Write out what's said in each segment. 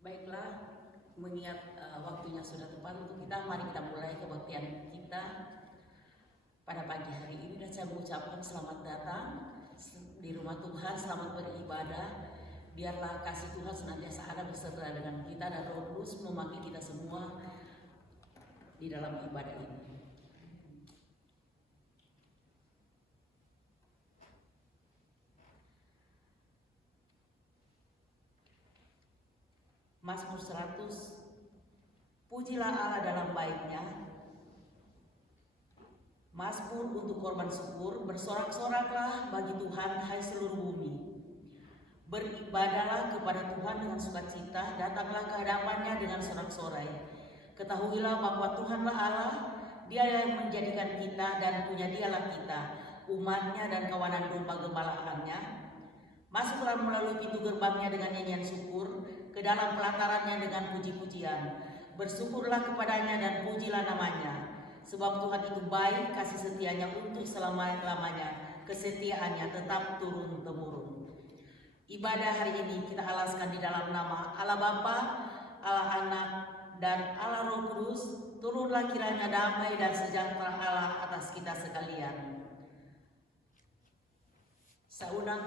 Baiklah, mengingat waktunya sudah tepat untuk kita, mari kita mulai kebaktian kita pada pagi hari ini. Dan saya mengucapkan selamat datang di rumah Tuhan, selamat beribadah. Biarlah kasih Tuhan senantiasa ada beserta dengan kita dan Roh Kudus memakai kita semua di dalam ibadah ini. Mazmur 100. Pujilah Allah dalam baiknya. Mazmur untuk korban syukur. Bersorak-soraklah bagi Tuhan, hai seluruh bumi. Beribadahlah kepada Tuhan dengan sukacita, datanglah ke hadapannya dengan sorak-sorai. Ketahuilah bahwa Tuhanlah Allah, Dia yang menjadikan kita dan punya Dialah kita, umatnya dan kawanan domba gembalaannya. Masuklah melalui pintu gerbangnya dengan nyanyian syukur, ke dalam pelatarannya dengan puji-pujian. Bersyukurlah kepadanya dan pujilah namanya. Sebab Tuhan itu baik, kasih setianya untuk selama-lamanya, kesetiaannya tetap turun-temurun. Ibadah hari ini kita alaskan di dalam nama Allah Bapa, Allah Anak, dan Allah Roh Kudus. Turunlah kiranya damai dan sejahtera Allah atas kita sekalian. Saya undang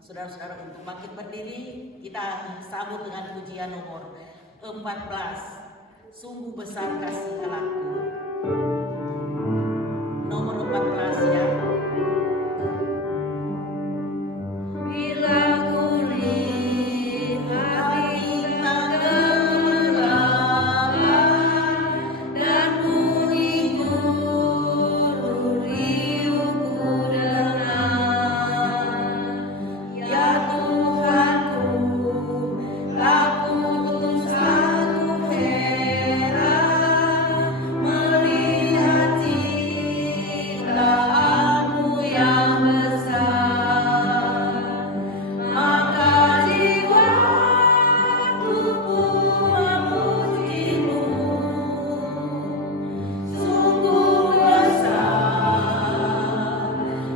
saudara-saudara untuk bangkit berdiri. Kita sambut dengan pujian nomor 14. Sungguh besar kasih Allahku. Nomor 14 ya. Bila ku lihat bintang gelapan dan bumi gurun riuhku dengar, ya Tuhanku, aku sanggup heran melihat ciptaanmu yang besar. Maka jiwaku memujimu, sungguh besar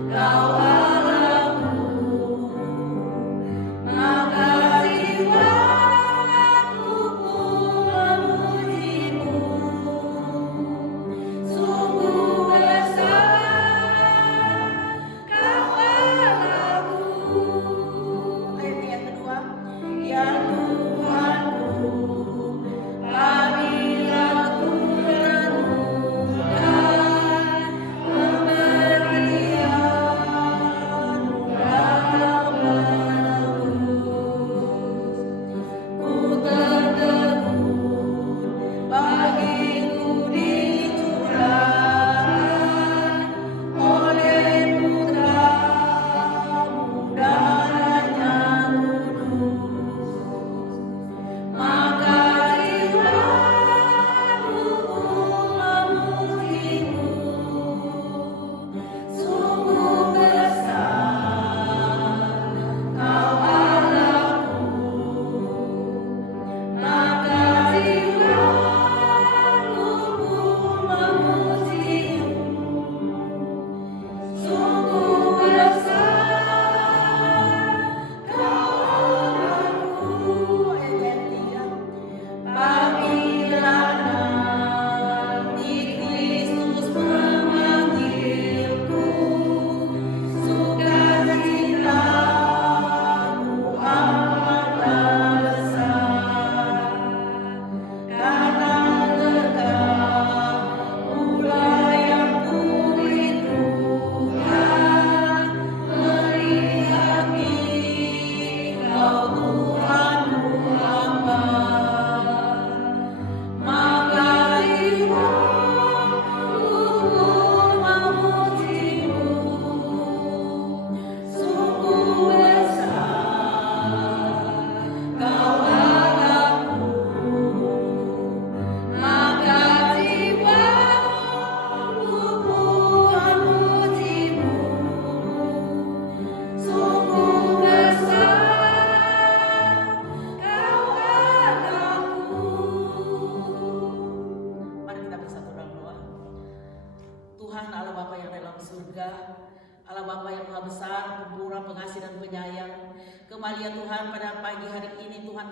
Kau Allahku. Maka jiwaku memujimu, sungguh besar Kau Allahku. Ayat yang kedua, ya Tuhanku,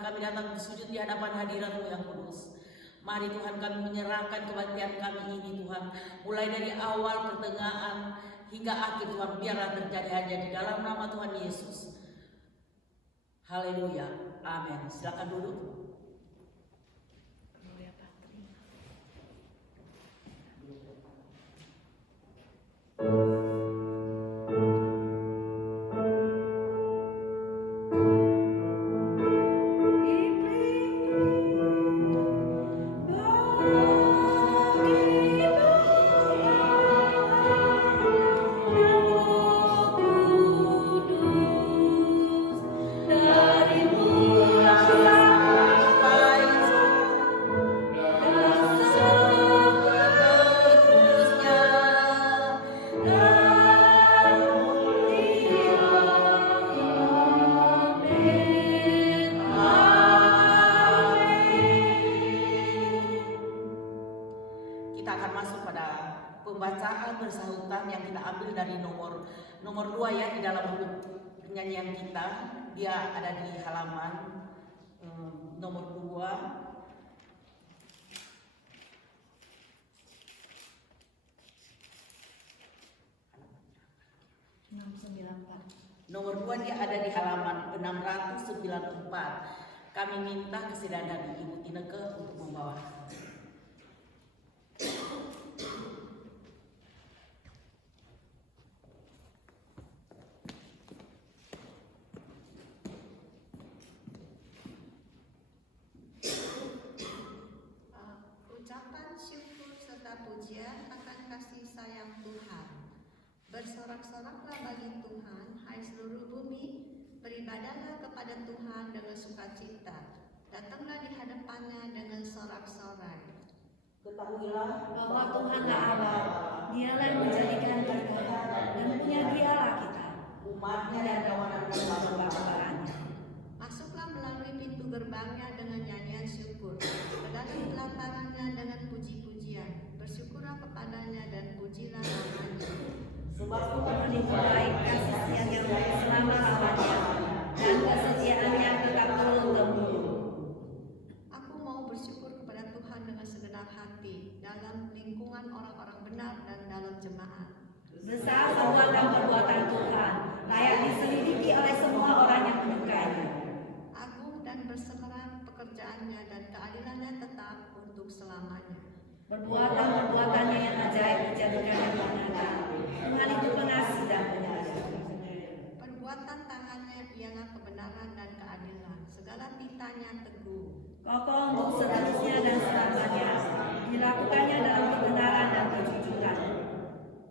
kami datang bersujud di hadapan hadirat-Mu yang kudus. Mari Tuhan, kami menyerahkan kebaktian kami ini Tuhan, mulai dari awal, pertengahan, hingga akhir Tuhan, biarlah terjadi hanya di dalam nama Tuhan Yesus. Haleluya, amin. Silakan duduk. Pembacaan bersahutan yang kita ambil dari nomor 2 ya, di dalam buku penyanyian kita. Dia ada di halaman nomor 2. Nomor 2 dia ada di halaman 694. Kami minta kesediaan dari Ibu Tineke untuk membawa. Pujian akan kasih sayang Tuhan. Bersorak-soraklah bagi Tuhan, hai seluruh bumi, beribadahlah kepada Tuhan dengan sukacita. Datanglah di hadapannya dengan sorak-sorai. Ketahuilah bahwa Tuhanlah Allah, Dialah yang menjadikan kita dan punya Dialah kita, umatnya dan kawanan bapa-bapanya. Masuklah melalui pintu gerbangnya dengan nyanyian syukur, ke dalam pelatarannya dengan puji-pujian. Bersyukurlah kepadanya dan pujilah namanya. Sebab Tuhan itu baik, kasih setianya selama-lamanya, dan kesetiaannya tetap turun-temurun. Aku mau bersyukur kepada Tuhan dengan segenap hati, dalam lingkungan orang-orang benar dan dalam jemaat. Besar perbuatan Tuhan, layak diselidiki oleh semua orang yang menyukainya. Agung dan bersemeran pekerjaannya dan keadilannya tetap untuk selamanya. Perbuatan-perbuatannya yang ajaib dijadikan nyata. Tuhan itu pengasih dan penyayang. Perbuatan tangannya ialah kebenaran dan keadilan. Segala titanya teguh. Kokoh untuk seterusnya dan selamanya. Dilakukannya dalam kebenaran dan kejujuran.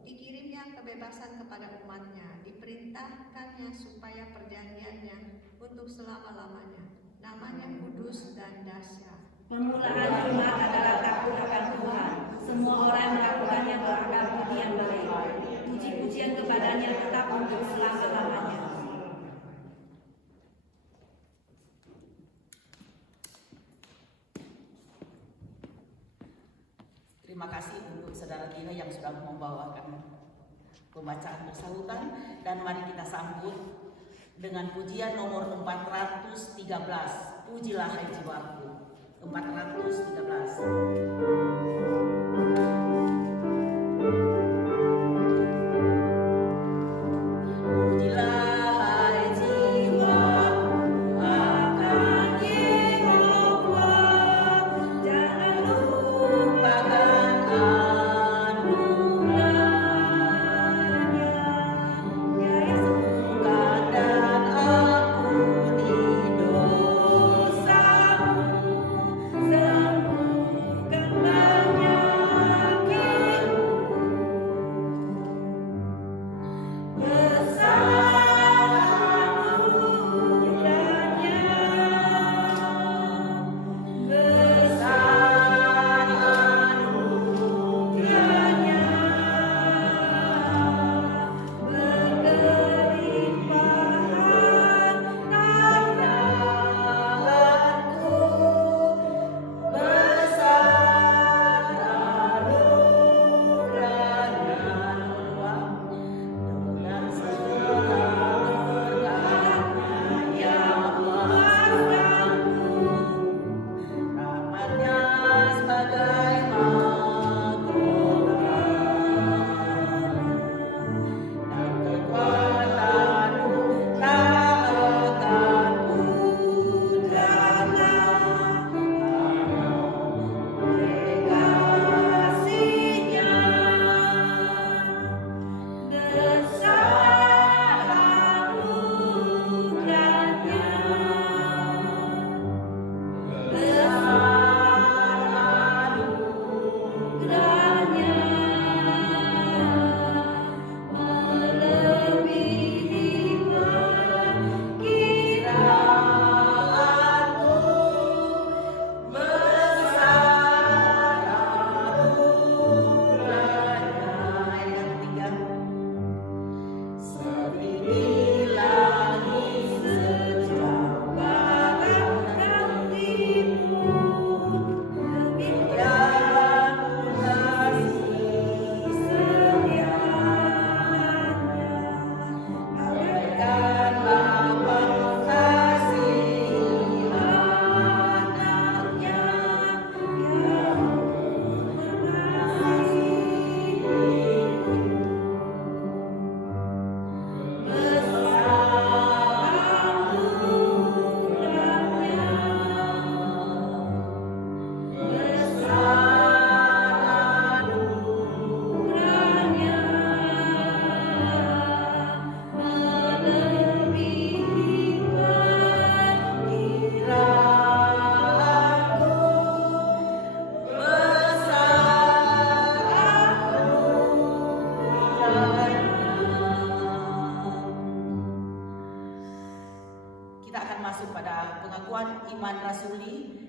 Dikirimnya kebebasan kepada umatnya. Diperintahkannya supaya perjanjiannya untuk selama-lamanya. Namanya kudus dan dahsyat. Permulaan umat adalah takut akan Tuhan. Semua orang melakukannya berakal budi yang baik. Puji-pujian kepadanya tetap untuk selama-lamanya. terima kasih untuk saudara Tina yang sudah membawakan pembacaan bersahutan, dan mari kita sambut dengan pujian nomor 413. Pujilah hai jiwaku. 413. Sembuhkan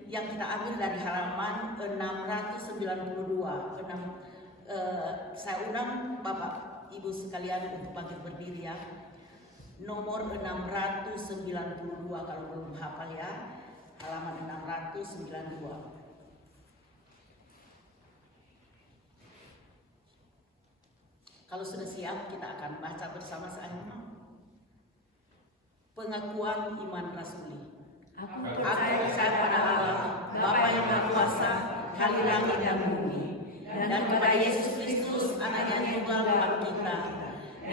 yang kita ambil dari halaman 692. Saya undang Bapak Ibu sekalian untuk bangkit berdiri ya. Nomor 692 kalau belum hafal ya. Halaman 692. Kalau sudah siap, kita akan baca bersama-sama. Pengakuan iman rasuli. Aku Aku percaya pada Allah, Bapa yang berkuasa, hari langit dan bumi, dan kepada Yesus Kristus, Anak yang tunggal Tuhan kita,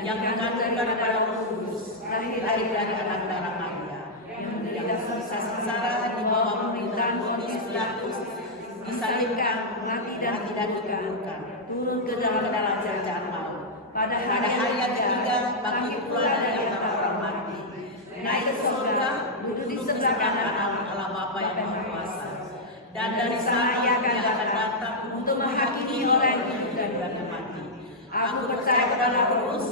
yang dikandung daripada Roh Kudus, lahir dari anak darah Maria, yang menderita sengsara di bawah pemerintahan Pontius Pilatus, disalibkan, mati dan dikuburkan, turun ke dalam kerajaan maut. Pada hari yang ketiga bangkit pula dari antara orang mati, naik ke surga, duduk di sebelah kanan Allah Bapa yang Maha Kuasa. Dan dari sana Ia akan datang untuk menghakimi orang yang hidup dan yang mati. Aku percaya pada Roh Kudus,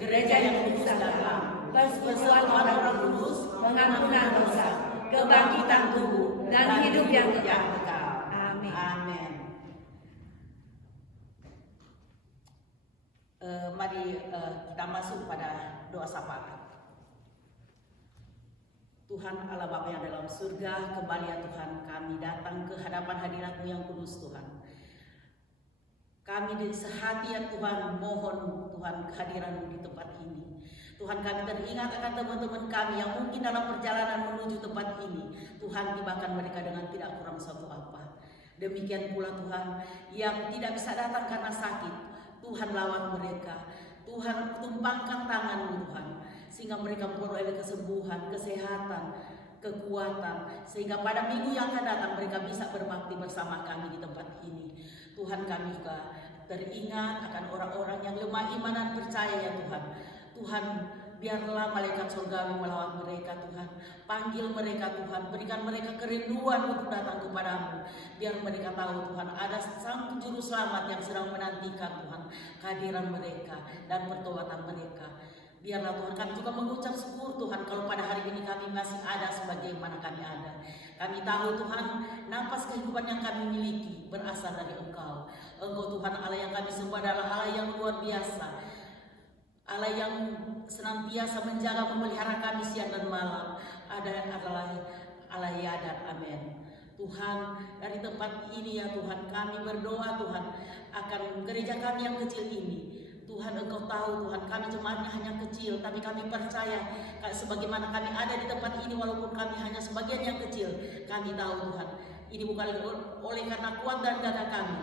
gereja yang kudus dan am, persekutuan orang kudus, pengampunan dosa, kebangkitan tubuh, dan hidup yang kekal. Amin. Amin. Mari kita masuk pada doa syafaat. Tuhan Allah Bapa yang dalam surga, kembali ya Tuhan kami datang ke hadapan hadirat-Mu yang kudus Tuhan. Kami sehati ya Tuhan mohon Tuhan kehadiran-Mu di tempat ini. Tuhan kami teringat akan teman-teman kami yang mungkin dalam perjalanan menuju tempat ini. Tuhan tibakan mereka dengan tidak kurang suatu apa. Demikian pula Tuhan yang tidak bisa datang karena sakit. Tuhan lawan mereka. Tuhan tumpangkan tangan-Mu Tuhan. Sehingga mereka memperoleh kesembuhan, kesehatan, kekuatan. Sehingga pada minggu yang akan datang mereka bisa berbakti bersama kami di tempat ini. Tuhan kami juga teringat akan orang-orang yang lemah iman dan percaya ya Tuhan. Tuhan biarlah malaikat surgawi melawan mereka Tuhan. Panggil mereka Tuhan, berikan mereka kerinduan untuk datang kepadamu. Biar mereka tahu Tuhan ada sang juru selamat yang sedang menantikan Tuhan kehadiran mereka dan pertobatan mereka. Biarlah Tuhan kami juga mengucap syukur Tuhan kalau pada hari ini kami masih ada sebagaimana kami ada. Kami tahu Tuhan nafas kehidupan yang kami miliki berasal dari Engkau. Engkau Tuhan Allah yang kami sembah adalah Allah yang luar biasa. Allah yang senantiasa menjaga memelihara kami siang dan malam adalah Allah ya dan amin. Tuhan dari tempat ini ya Tuhan kami berdoa Tuhan akan gereja kami yang kecil ini. Tuhan Engkau tahu Tuhan kami jemaatnya hanya kecil, tapi kami percaya sebagaimana kami ada di tempat ini walaupun kami hanya sebagian yang kecil, kami tahu Tuhan ini bukan oleh karena kuat dan gagah kami,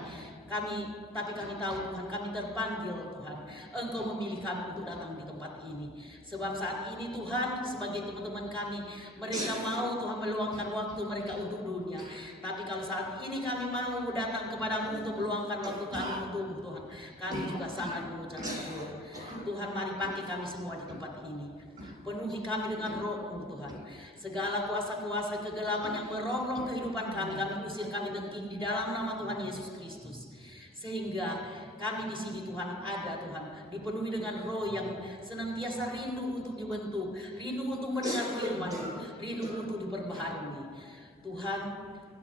tapi kami tahu Tuhan kami terpanggil Tuhan. Engkau memilih kami untuk datang di tempat ini. Sebab saat ini Tuhan sebagai teman-teman kami, mereka mau Tuhan meluangkan waktu mereka untuk dunia. Tapi kalau saat ini kami mau datang kepadamu untuk meluangkan waktu kami untuk Tuhan, kami juga sangat mengucap syukur. Tuhan mari pakai kami semua di tempat ini. Penuhi kami dengan Roh-Mu Tuhan. Segala kuasa-kuasa kegelapan yang merongrong kehidupan kami usir kami dengking di dalam nama Tuhan Yesus Kristus. Sehingga kami di sini Tuhan ada Tuhan dipenuhi dengan Roh yang senantiasa rindu untuk dibentuk, rindu untuk mendengar firman, rindu untuk diperbaharui. Tuhan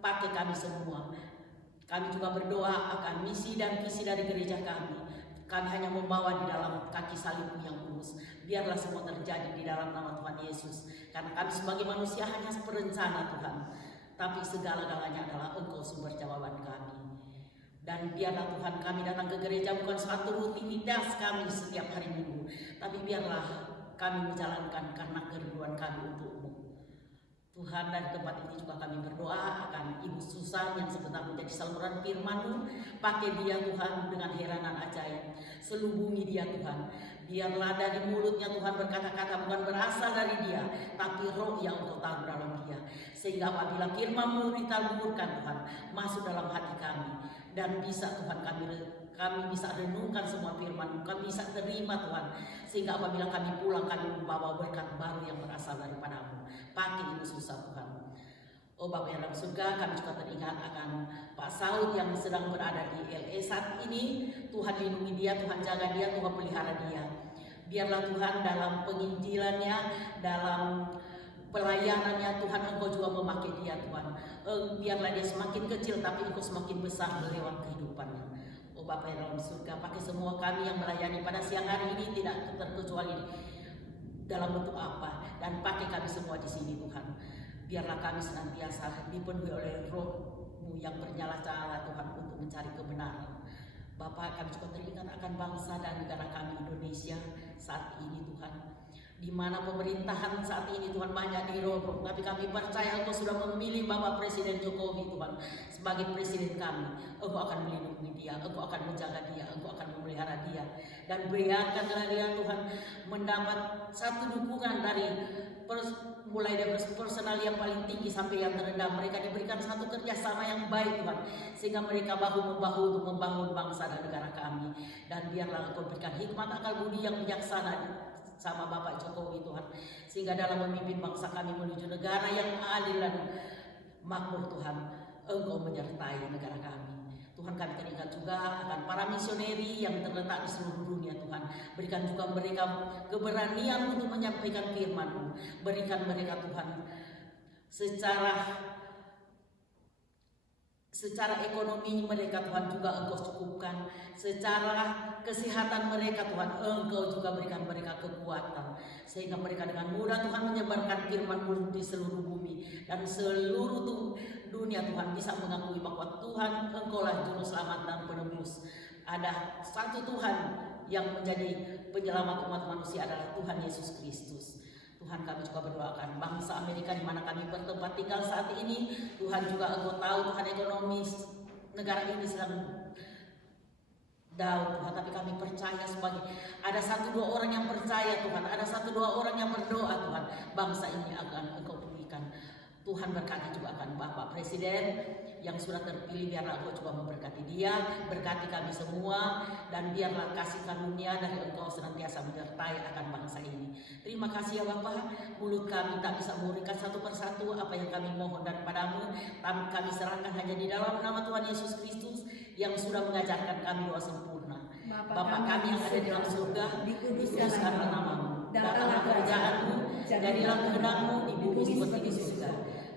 pakai kami semua. Kami juga berdoa akan misi dan visi dari gereja kami. Kami hanya membawa di dalam kaki salib-Mu yang kudus. Biarlah semua terjadi di dalam nama Tuhan Yesus. Karena kami sebagai manusia hanya perencana Tuhan. Tapi segala-galanya adalah Engkau sumber jawaban kami. Dan biarlah Tuhan kami datang ke gereja bukan suatu rutinitas kami setiap hari Minggu. Tapi biarlah kami menjalankan karena kerinduan kami untuk-Mu. Tuhan dari tempat ini juga kami berdoa akan Ibu Susan yang sebentar menjadi saluran firman-Mu. Pakai dia Tuhan dengan heranan ajaib. Selubungi dia Tuhan. Biarlah dari mulutnya Tuhan berkata-kata bukan berasal dari dia, tapi Roh yang Engkau taruh dalam dia. Sehingga apabila firman-Mu ditaburkan Tuhan masuk dalam hati kami. Dan bisa Tuhan kami bisa renungkan semua firman-Mu, kami bisa terima Tuhan. Sehingga apabila kami pulang kami membawa berkat baru yang berasal daripada-Mu. Pakai Ibu Susan Tuhan. Oh Bapa yang dalam surga, kami juga teringat akan Pak Saud yang sedang berada di LA saat ini. Tuhan lindungi dia, Tuhan jaga dia, Tuhan pelihara dia. Biarlah Tuhan dalam penginjilannya, dalam pelayanannya Tuhan Engkau juga memakai dia Tuhan. biarlah dia semakin kecil tapi Engkau semakin besar lewat kehidupannya. Oh Bapa yang dalam surga, pakai semua kami yang melayani pada siang hari ini tidak terkecuali dalam bentuk apa, dan pakai kami semua di sini Tuhan. Biarlah kami senantiasa dipenuhi oleh Roh-Mu yang bernyala-nyala Tuhan untuk mencari kebenaran. Bapak, kami juga teringat akan bangsa dan negara kami Indonesia saat ini Tuhan, di mana pemerintahan saat ini Tuhan banyak diroboh, tapi kami percaya Engkau sudah memilih Bapak Presiden Jokowi Tuhan sebagai presiden kami. Engkau akan melindungi dia, Engkau akan menjaga dia, Engkau akan memelihara dia, dan biarkanlah dia Tuhan mendapat satu dukungan dari mulai dari personal yang paling tinggi sampai yang terendah. Mereka diberikan satu kerjasama yang baik Tuhan, sehingga mereka bahu-membahu untuk membangun bangsa dan negara kami. Dan biarlah Engkau berikan hikmat akal budi yang bijaksana sama Bapak Jokowi Tuhan, sehingga dalam memimpin bangsa kami menuju negara yang adil dan makmur Tuhan, Engkau menyertai negara kami. Tuhan, kami teringat juga akan para misioneri yang terletak di seluruh dunia Tuhan. Berikan juga mereka keberanian untuk menyampaikan firman-Mu. Berikan mereka Tuhan secara ekonomi mereka Tuhan juga Engkau cukupkan, secara kesehatan mereka Tuhan Engkau juga berikan mereka kekuatan, sehingga mereka dengan mudah Tuhan menyebarkan firman-Mu di seluruh bumi, dan seluruh dunia Tuhan bisa mengakui bahwa Tuhan Engkaulah juru selamat dan penebus. Ada satu Tuhan yang menjadi penyelamat umat manusia, adalah Tuhan Yesus Kristus. Tuhan, kami juga berdoakan bangsa Amerika di mana kami bertempat tinggal saat ini. Tuhan juga Engkau tahu Tuhan ekonomi negara ini sedang down Tuhan, tapi kami percaya sebagai ada 1-2 orang yang percaya Tuhan, ada 1-2 orang yang berdoa Tuhan, bangsa ini akan Engkau pulihkan. Tuhan, berkati juga akan Bapak Presiden yang sudah terpilih, biarlah Engkau juga memberkati dia, berkati kami semua, dan biarlah kasih karunia dari Engkau senantiasa menyertai akan bangsa ini. Terima kasih ya Bapak, mulut kami tak bisa memberikan satu persatu apa yang kami mohon daripadamu, kami serahkan hanya di dalam nama Tuhan Yesus Kristus yang sudah mengajarkan kami doa sempurna. Bapa kami yang ada di dalam surga, dikuduskanlah namamu, datanglah kerajaan-Mu, jadilah kehendak-Mu di bumi seperti di surga.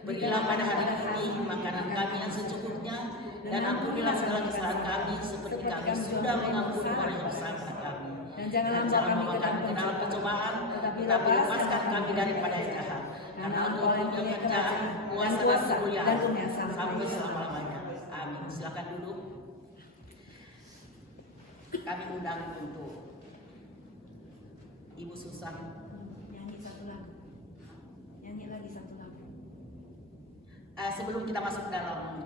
Berilah pada hari ini makanan kami yang secukupnya, dan ampunilah segala kesalahan kami seperti kami sudah mengampuni orang yang bersalah kami. Dan janganlah membawa kami ke dalam pencobaan, tetapi lepaskan kami daripada yang jahat. Karena Engkau punya kerajaan, kuasa dan kemuliaan sampai selama-lamanya. Amin. Silakan duduk. Kami undang untuk Ibu Susan Nyanyi satu lagu. Nyanyi lagi satu lagu. Sebelum kita masuk dalam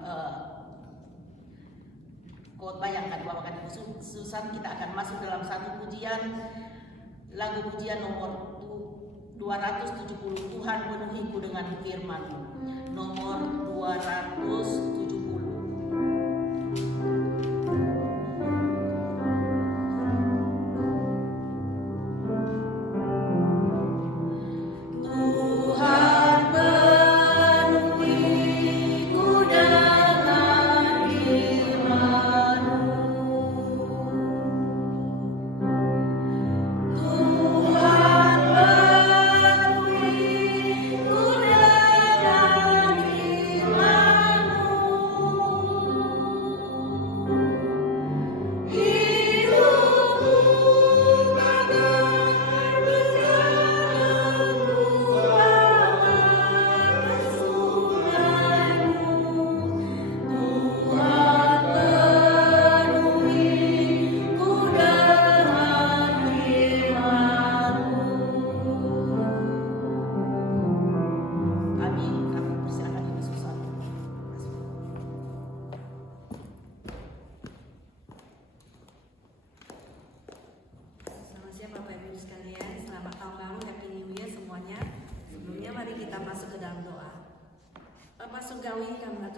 khotbah yang akan dibawakan Ibu Susan, kita akan masuk dalam satu pujian, lagu pujian nomor 270, Tuhan penuhiku dengan firman-Mu. Nomor 270.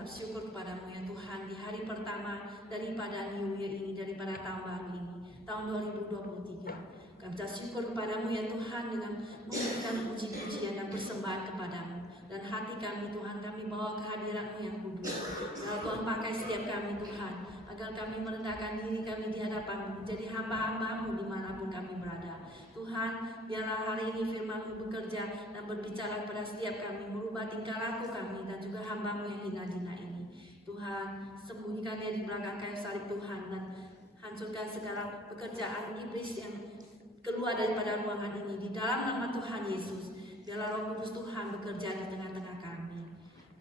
Syukur kepadamu ya Tuhan, di hari pertama daripada New Year ini, daripada tahun baru ini, tahun 2023. Kami syukur kepadamu ya Tuhan dengan memberikan puji-pujian dan persembahan kepadamu. Dan hati kami Tuhan, kami bawa kehadiran-Mu yang kudus. Lalu Tuhan pakai setiap kami Tuhan, agar kami merendahkan diri kami di hadapan-Mu, menjadi hamba-hamba-Mu dimanapun kami berada. Tuhan, biarlah hari ini firman-Mu bekerja dan berbicara kepada setiap kami, merubah tingkah laku kami dan juga hamba-Mu yang hina-hina ini. Tuhan, sembunyikan dia di belakang kayu salib Tuhan, dan hancurkan segala pekerjaan iblis yang keluar daripada ruangan ini di dalam nama Tuhan Yesus. Biarlah Roh Kudus Tuhan bekerja di tengah-tengah kami.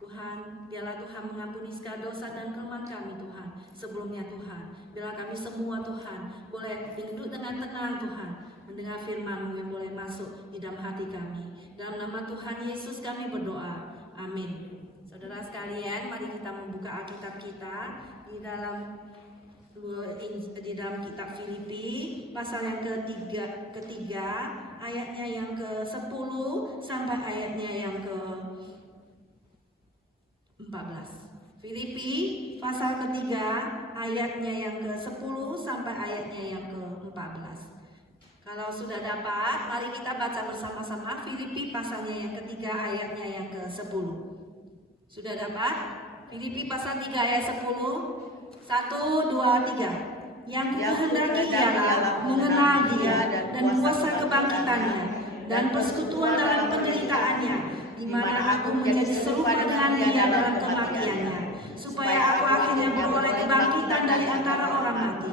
Tuhan, biarlah Tuhan mengampuni segala dosa dan kelemahan kami Tuhan. Sebelumnya Tuhan, biarlah kami semua Tuhan boleh duduk dengan tenang Tuhan, mendengar firman-Mu yang boleh masuk di dalam hati kami. Dalam nama Tuhan Yesus kami berdoa. Amin. Saudara sekalian, mari kita membuka Alkitab kita di dalam kitab Filipi pasal yang ketiga ayatnya yang ke-10 sampai ayatnya yang ke-14. Filipi pasal ketiga ayatnya yang ke-10 sampai ayatnya yang ke-14. Kalau sudah dapat, mari kita baca bersama-sama Filipi pasalnya yang ketiga ayatnya yang ke-10. Sudah dapat? Filipi pasal 3 ayat 10. 1, 2, 3. Yang kukehendaki ialah mengenal Dia dan kuasa kebangkitannya dan persekutuan dalam penderitaannya, di mana aku menjadi serupa dengan Dia dalam kematiannya, supaya aku akhirnya beroleh kebangkitan dari antara orang mati.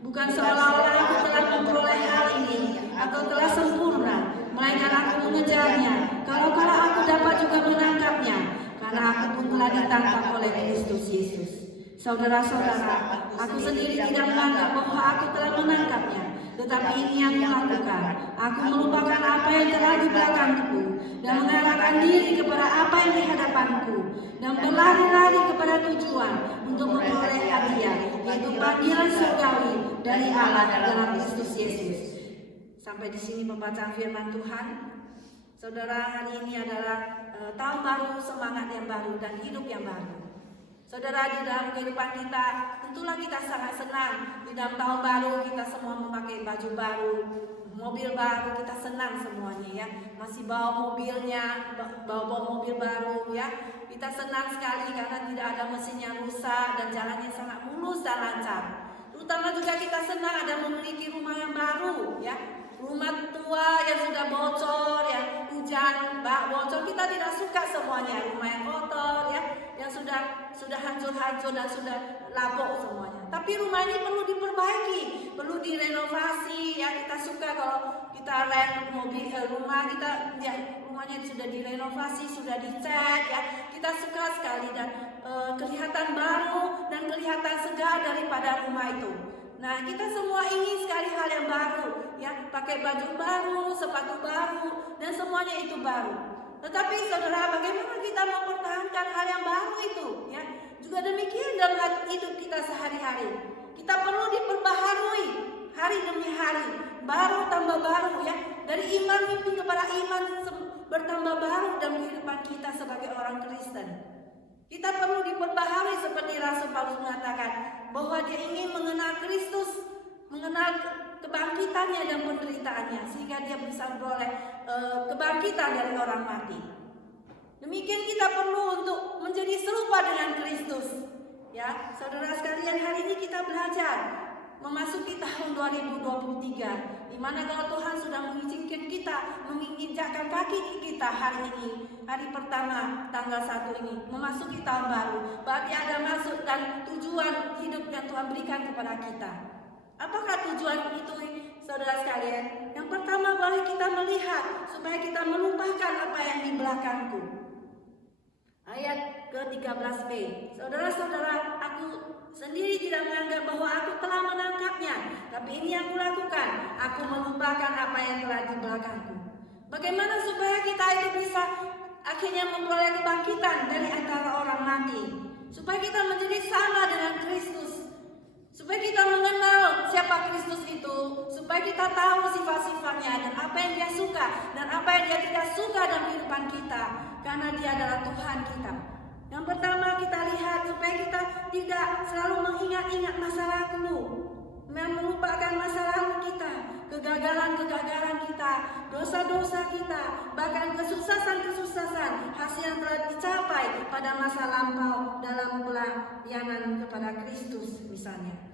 Bukan seolah-olah aku telah memperoleh hal ini atau telah sempurna, melainkan aku mengejarnya, kalau aku dapat juga menangkapnya, karena aku pun telah ditangkap oleh Kristus Yesus. Saudara-saudara, aku sendiri tidak menganggap bahwa aku telah menangkapnya, tetapi ini yang kulakukan. Aku melupakan apa yang telah di belakangku dan mengarahkan diri kepada apa yang di hadapanku, dan berlari-lari kepada tujuan untuk memperoleh hadiah, yaitu panggilan surgawi dari Allah dalam Kristus Yesus. Sampai di sini pembacaan firman Tuhan. Saudara, hari ini adalah tahun baru, semangat yang baru dan hidup yang baru. Saudara, di dalam kehidupan kita, tentulah kita sangat senang. Di dalam tahun baru kita semua memakai baju baru, mobil baru, kita senang semuanya ya. Masih bawa mobilnya, bawa mobil baru ya. Kita senang sekali karena tidak ada mesin yang rusak dan jalannya sangat mulus dan lancar. Terutama juga kita senang ada memiliki rumah yang baru ya. Rumah tua yang sudah bocor, yang hujan, bocor, kita tidak suka semuanya. Rumah yang kotor ya, yang sudah hancur-hancur dan sudah lapuk semuanya. Tapi rumah ini perlu diperbaiki, perlu direnovasi ya. Kita suka kalau kita rent mobil rumah kita ya, rumahnya sudah direnovasi, sudah dicat ya. Kita suka sekali dan kelihatan baru dan kelihatan segar daripada rumah itu. Nah, kita semua ingin sekali hal yang baru, ya, pakai baju baru, sepatu baru, dan semuanya itu baru. Tetapi saudara, bagaimana kita mempertahankan hal yang baru itu, ya? Juga demikian dalam hidup kita sehari-hari. Kita perlu diperbaharui hari demi hari, baru tambah baru, ya. Dari iman mimpi kepada iman bertambah baru dalam kehidupan kita sebagai orang Kristen. Kita perlu diperbaharui seperti Rasul Paulus mengatakan bahwa dia ingin mengenal Kristus, mengenal kebangkitannya dan penderitaannya, sehingga dia bisa beroleh kebangkitan dari orang mati. Demikian kita perlu untuk menjadi serupa dengan Kristus. Ya, saudara sekalian, hari ini kita belajar memasuki tahun 2023, di mana kalau Tuhan sudah mengizinkan kita menginjakkan kaki kita hari ini, hari pertama tanggal 1 ini, memasuki tahun baru, berarti ada maksud dan tujuan hidup yang Tuhan berikan kepada kita. Apakah tujuan itu, saudara sekalian? Yang pertama, mari kita melihat supaya kita melupakan apa yang di belakangku. Ayat ke-13b, saudara-saudara, aku sendiri tidak menganggap bahwa aku telah menangkapnya, tapi ini yang kulakukan, aku melupakan apa yang telah di belakangku. Bagaimana supaya kita itu bisa akhirnya memperoleh kebangkitan dari antara orang mati, supaya kita menjadi sama dengan Kristus, supaya kita mengenal siapa Kristus itu, supaya kita tahu sifat-sifatnya dan apa yang dia suka dan apa yang dia tidak suka dalam kehidupan kita, karena dia adalah Tuhan kita. Yang pertama kita lihat supaya kita tidak selalu mengingat-ingat masa lalu, melupakan masa lalu kita, kegagalan-kegagalan kita, dosa-dosa kita, bahkan kesuksesan-kesuksesan hasil yang telah dicapai pada masa lampau dalam pelayanan kepada Kristus misalnya.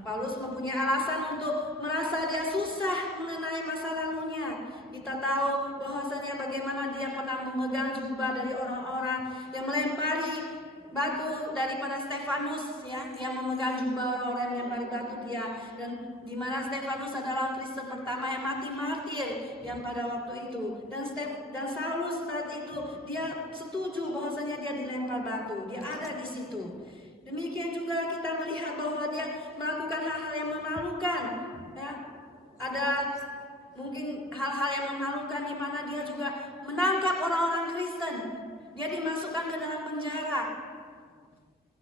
Paulus mempunyai alasan untuk merasa dia susah mengenai masa lalunya. Kita tahu bahwasanya bagaimana dia pernah memegang jubah dari orang-orang yang melempari batu daripada Stefanus, ya, yang memegang jubah orang yang melempari batu dia, dan di mana Stefanus adalah Kristen pertama yang mati martir yang pada waktu itu. Dan Saulus saat itu dia setuju bahwasanya dia dilempar batu, dia ada di situ. Demikian juga kita melihat bahwa dia melakukan hal-hal yang memalukan, ya. Ada mungkin hal-hal yang memalukan di mana dia juga menangkap orang-orang Kristen. Dia dimasukkan ke dalam penjara.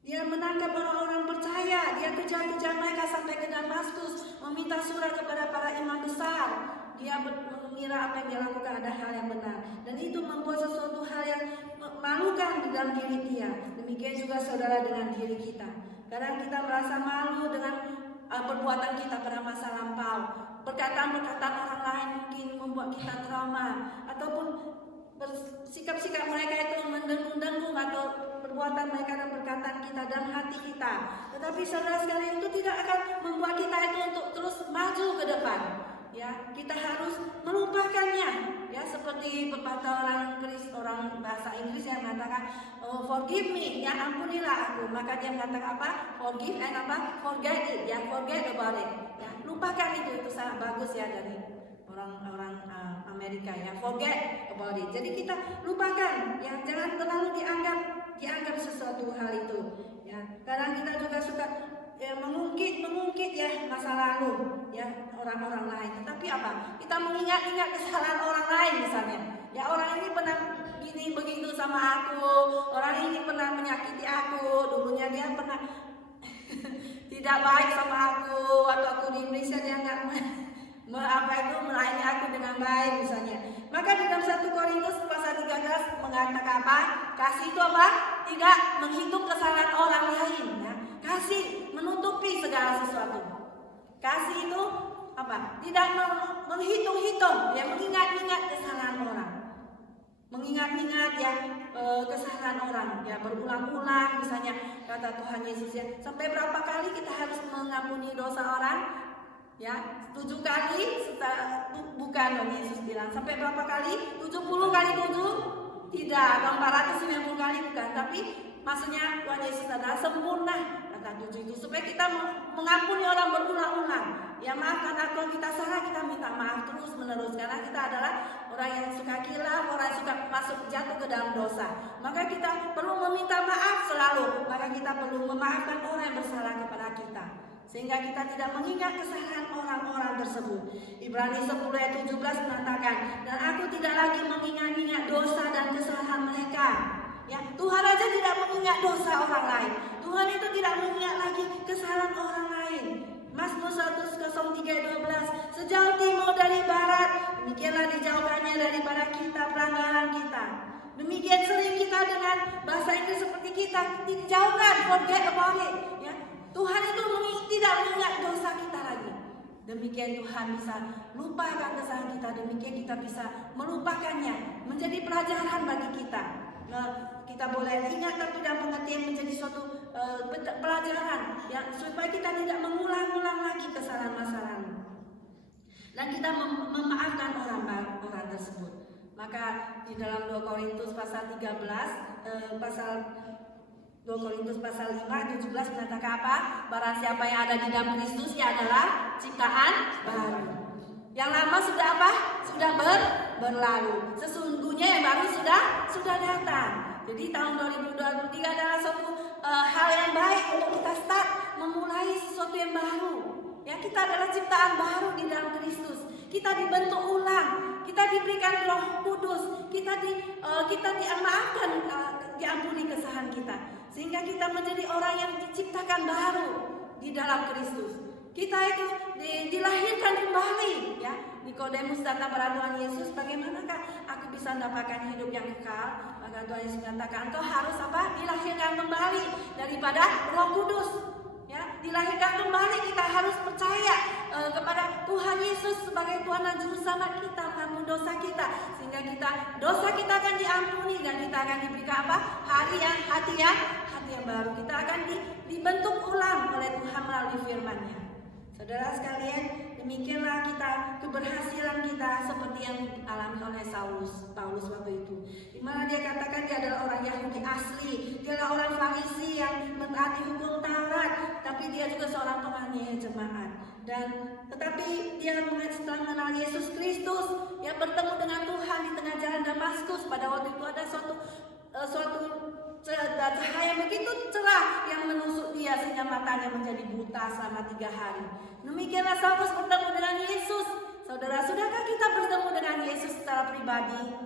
Dia menangkap orang-orang percaya. Dia kejar-kejar mereka sampai ke Damaskus, meminta surat kepada para imam besar. Dia mengira apa yang dia lakukan ada hal yang benar, dan itu membuat sesuatu hal yang memalukan di dalam diri dia. Demikian juga saudara dengan diri kita. Kadang kita merasa malu dengan perbuatan kita pada masa lampau. Perkataan-perkataan orang lain mungkin membuat kita trauma, ataupun sikap-sikap mereka itu mendengung-dengung, atau perbuatan mereka dan perkataan kita dalam hati kita. Tetapi saudara sekalian, itu tidak akan membuat kita itu untuk terus maju ke depan. Ya, kita harus melupakannya. Ya, seperti pepatah orang bahasa Inggris yang mengatakan, forgive me, ya, ampunilah aku. Maka dia mengatakan apa? Forgive and apa? Forget it, ya, forget about it. Ya, lupakan itu sangat bagus ya dari orang-orang Amerika, ya, forget about it. Jadi kita lupakan, ya, jangan terlalu dianggap sesuatu hal itu. Ya, kadang kita juga suka mengungkit ya masa lalu, ya, orang-orang lain. Tetapi apa? Kita mengingat-ingat kesalahan orang lain misalnya. Ya, orang ini pernah gini begitu sama aku, orang ini pernah menyakiti aku, dulunya dia pernah tidak baik sama aku, atau aku di Indonesia dia nggak melayani aku dengan baik misalnya. Maka di dalam 1 Korintus pasal 13 mengatakan apa? Kasih itu apa? Tidak menghitung kesalahan orang lain, ya. Kasih menutupi segala sesuatu. Kasih itu apa? Tidak menghitung-hitung, ya, mengingat-ingat kesalahan orang. Mengingat-ingat ya kesalahan orang, ya, berulang-ulang misalnya kata Tuhan Yesus, ya. Sampai berapa kali kita harus mengampuni dosa orang? Ya, 7 kali, bukan, Yesus bilang. Sampai berapa kali? 70 kali 7? Tidak, atau 490 kali bukan. Tapi maksudnya Tuhan Yesus adalah sempurna, kata 7 itu, supaya kita mengampuni orang berulang-ulang. Ya, maafkan aku, kita salah, kita minta maaf terus menerus, karena kita adalah orang yang suka kilaf, orang yang suka jatuh ke dalam dosa. Maka kita perlu meminta maaf selalu. Maka kita perlu memaafkan orang yang bersalah kepada kita, sehingga kita tidak mengingat kesalahan orang-orang tersebut. Ibrani 10 ayat 17 mengatakan, dan aku tidak lagi mengingat-ingat dosa dan kesalahan mereka. Ya, Tuhan aja tidak mengingat dosa orang lain. Tuhan itu tidak mengingat lagi kesalahan orang lain. Mazmur 103:12, sejauh timur dari barat, demikianlah dijauhkannya daripada kita pelanggaran kita. Demikian sering kita dengan bahasa Inggris seperti kita dijauhkan, forget about it. Ya, Tuhan itu tidak mengingat dosa kita lagi. Demikian Tuhan bisa lupakan kesalahan kita. Demikian kita bisa melupakannya, menjadi pelajaran bagi kita. Nah, kita boleh ingat tapi tidak mengerti, menjadi suatu pelajaran, ya, supaya kita tidak mengulang-ulang lagi kesalahan masa lalu. Dan kita memaafkan orang tersebut. Maka di dalam 2 Korintus pasal 13 2 Korintus pasal 5:17 mengatakan apa? Barang siapa yang ada di dalam Kristus, ia adalah ciptaan baru. Yang lama sudah apa? Sudah berlalu. Sesungguhnya yang baru sudah datang. Jadi tahun 2023 adalah suatu hal yang baik untuk kita memulai sesuatu yang baru. Ya, kita adalah ciptaan baru di dalam Kristus. Kita dibentuk ulang. Kita diberikan Roh Kudus. Kita dimaafkan, diampuni kesalahan kita. Sehingga kita menjadi orang yang diciptakan baru di dalam Kristus. Kita itu dilahirkan kembali, ya. Nikodemus datang pada Tuhan Yesus, bagaimanakah aku bisa mendapatkan hidup yang kekal? Maka Tuhan Yesus mengatakan, engkau harus apa? Dilahirkan kembali daripada Roh Kudus. Ya, dilahirkan kembali, kita harus percaya kepada Tuhan Yesus sebagai Tuhan dan Juru Selamat kita, mengampuni dosa kita, sehingga dosa kita akan diampuni dan kita akan diberikan apa? Hati yang hati yang baru. Kita akan dibentuk ulang oleh Tuhan melalui firman-Nya. Saudara sekalian, demikianlah kita keberhasilan kita seperti yang dialami oleh Paulus waktu itu. Di mana dia katakan dia adalah orang Yahudi asli, dia adalah orang Farisi yang mentaati hukum Taurat, tapi dia juga seorang penganiaya jemaat. Dan tetapi dia setelah mengenal Yesus Kristus, yang bertemu dengan Tuhan di tengah jalan Damaskus. Pada waktu itu ada suatu cahaya begitu cerah yang menusuk dia sehingga matanya menjadi buta selama 3 hari. Demikianlah Saulus bertemu dengan Yesus. Saudara, sudahkah kita bertemu dengan Yesus secara pribadi?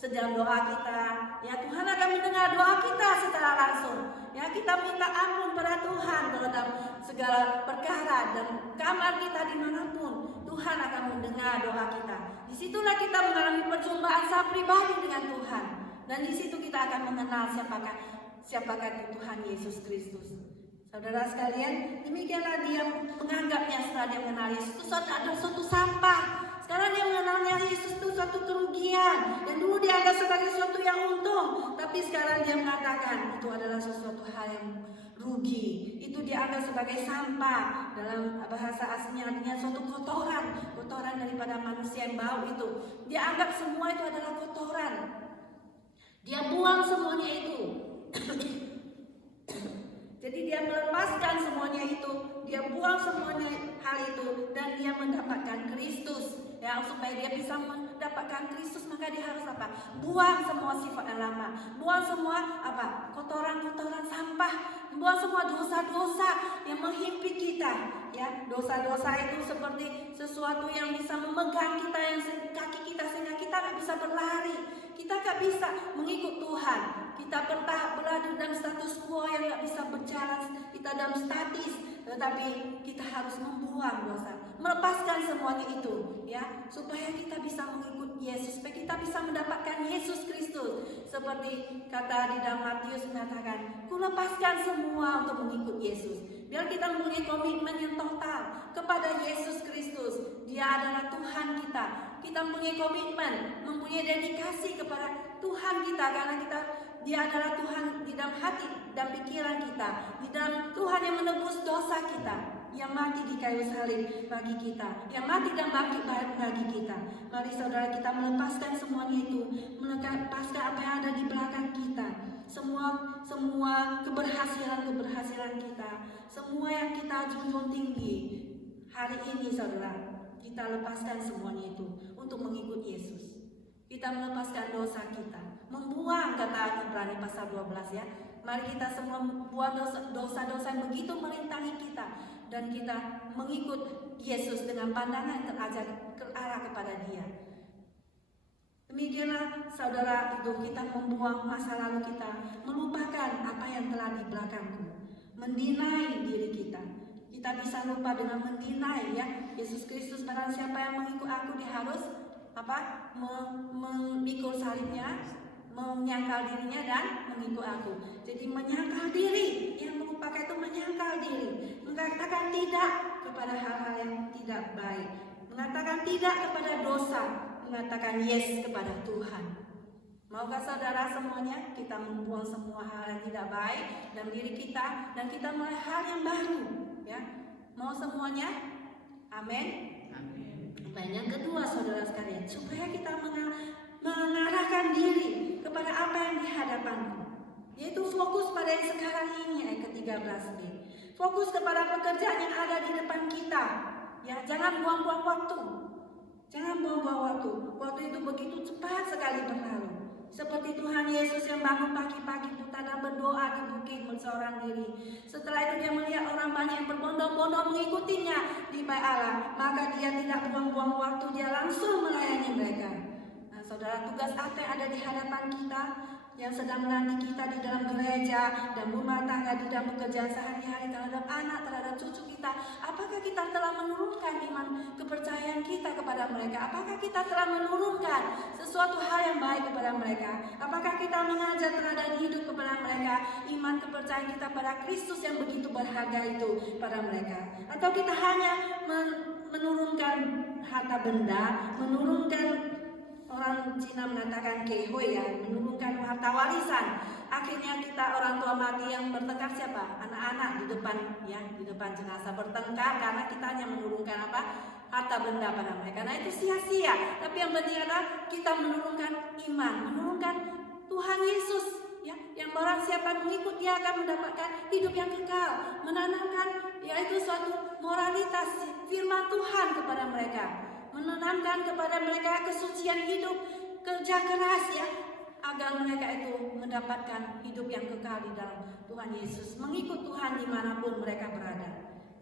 Sejam doa kita, ya Tuhan akan mendengar doa kita secara langsung. Ya, kita minta ampun pada Tuhan dalam segala perkara dan kamar kita dimanapun, Tuhan akan mendengar doa kita. Disitulah kita mengalami perjumpaan secara pribadi dengan Tuhan. Dan di situ kita akan mengenal siapakah Tuhan Yesus Kristus. Saudara sekalian, demikianlah dia menganggapnya setelah dia mengenal Yesus itu adalah suatu sampah. Sekarang dia mengenalnya Yesus itu suatu kerugian. Dan dulu dia anggap sebagai sesuatu yang untung. Tapi sekarang dia mengatakan itu adalah sesuatu hal yang rugi. Itu dianggap sebagai sampah. Dalam bahasa aslinya artinya suatu kotoran. Kotoran daripada manusia yang bau itu. Dia anggap semua itu adalah kotoran. Dia buang semuanya itu. Jadi dia melepaskan semuanya itu, dia buang semuanya hal itu, dan dia mendapatkan Kristus. Ya, supaya dia bisa mendapatkan Kristus, maka dia harus apa? Buang semua sifat yang lama, buang semua apa? Kotoran-kotoran sampah, buang semua dosa-dosa yang menghimpit kita. Ya, dosa-dosa itu seperti sesuatu yang bisa memegang kita, yang kaki kita sehingga kita nggak bisa berlari. Kita gak bisa mengikut Tuhan. Kita berada dalam status quo yang gak bisa berjalan. Kita dalam statis. Tetapi kita harus membuang dosa, melepaskan semuanya itu, ya, supaya kita bisa mengikut Yesus, supaya kita bisa mendapatkan Yesus Kristus. Seperti kata di dalam Matius mengatakan, ku lepaskan semua untuk mengikut Yesus. Biar kita mempunyai komitmen yang total kepada Yesus Kristus. Dia adalah Tuhan kita. Kita mempunyai komitmen, mempunyai dedikasi kepada Tuhan kita, karena Dia adalah Tuhan di dalam hati dan pikiran kita, di dalam Tuhan yang menebus dosa kita, yang mati di kayu salib bagi kita, yang mati dan bangkit bagi kita. Mari saudara, kita melepaskan semuanya itu, melepaskan apa yang ada di belakang kita, semua keberhasilan kita, semua yang kita junjung tinggi. Hari ini saudara, kita lepaskan semuanya itu untuk mengikut Yesus. Kita melepaskan dosa kita, membuang, kata Ibrani pasal 12 ya. Mari kita semua membuang dosa-dosa yang begitu merintangi kita, dan kita mengikut Yesus dengan pandangan yang terarah kepada Dia. Demikianlah saudara, itu kita membuang masa lalu kita, melupakan apa yang telah di belakangku, mendinai diri kita. Kita bisa lupa dengan mendinai ya Yesus Kristus. Barang siapa yang mengikut aku, dia harus apa? Memikul salibnya, menyangkal dirinya dan mengikut aku. Jadi menyangkal diri, yang melupakan itu menyangkal diri, mengatakan tidak kepada hal-hal yang tidak baik, mengatakan tidak kepada dosa, mengatakan yes kepada Tuhan. Maukah saudara semuanya kita membuang semua hal yang tidak baik dalam diri kita, dan kita mulai hal yang baru, ya? Mau semuanya? Amin. Dan yang kedua saudara sekalian, supaya kita mengarahkan diri kepada apa yang di hadapanku, yaitu fokus pada yang sekarang ini, ayat ke-13b. Fokus kepada pekerjaan yang ada di depan kita. Ya, jangan buang-buang waktu. Jangan buang-buang waktu. Waktu itu begitu cepat sekali berlalu. Seperti Tuhan Yesus yang bangun pagi-pagi buta dan berdoa di bukit berseorang diri. Setelah itu dia melihat orang banyak yang berbondong-bondong mengikutinya di bait Allah, maka dia tidak buang-buang waktu, dia langsung melayani mereka. Nah, saudara, tugas apa yang ada di hadapan kita, yang sedang menanti kita di dalam gereja dan rumah tangga, di dalam pekerjaan sehari-hari, terhadap anak, terhadap cucu kita? Apakah kita telah menurunkan iman kepercayaan kita kepada mereka? Apakah kita telah menurunkan sesuatu hal yang baik kepada mereka? Apakah kita mengajar terhadap hidup kepada mereka iman kepercayaan kita pada Kristus yang begitu berharga itu pada mereka? Atau kita hanya menurunkan harta benda, menurunkan orang Cina mengatakan kehoi ya, menurunkan harta warisan. Akhirnya kita orang tua mati yang bertengkar siapa? Anak-anak di depan ya, di depan jenazah bertengkar karena kita hanya menurunkan apa? Harta benda pada mereka. Nah itu sia-sia. Tapi yang penting adalah kita menurunkan iman, menurunkan Tuhan Yesus ya, yang barang siapa mengikut dia akan mendapatkan hidup yang kekal, menanamkan yaitu suatu moralitas firman Tuhan kepada mereka, menanamkan kepada mereka kesucian hidup, kerja keras ya, agar mereka itu mendapatkan hidup yang kekal di dalam Tuhan Yesus, mengikut Tuhan dimanapun mereka berada.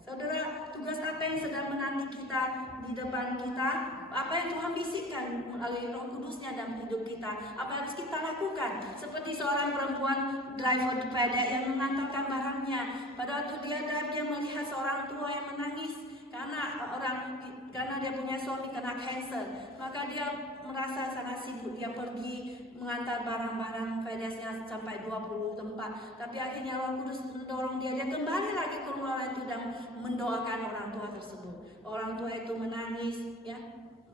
Saudara, tugas apa yang sedang menanti kita di depan kita? Apa yang Tuhan bisikkan melalui Roh Kudusnya dalam hidup kita? Apa harus kita lakukan? Seperti seorang perempuan driver FedEx yang mengantarkan barangnya. Pada waktu dia melihat seorang tua yang menangis karena dia punya suami kena cancer, maka dia merasa sangat sibuk. Dia pergi mengantar barang-barang FedEx-nya sampai 20 tempat, tapi akhirnya Roh Kudus mendorong dia kembali lagi ke rumah itu dan mendoakan orang tua tersebut. Orang tua itu menangis ya,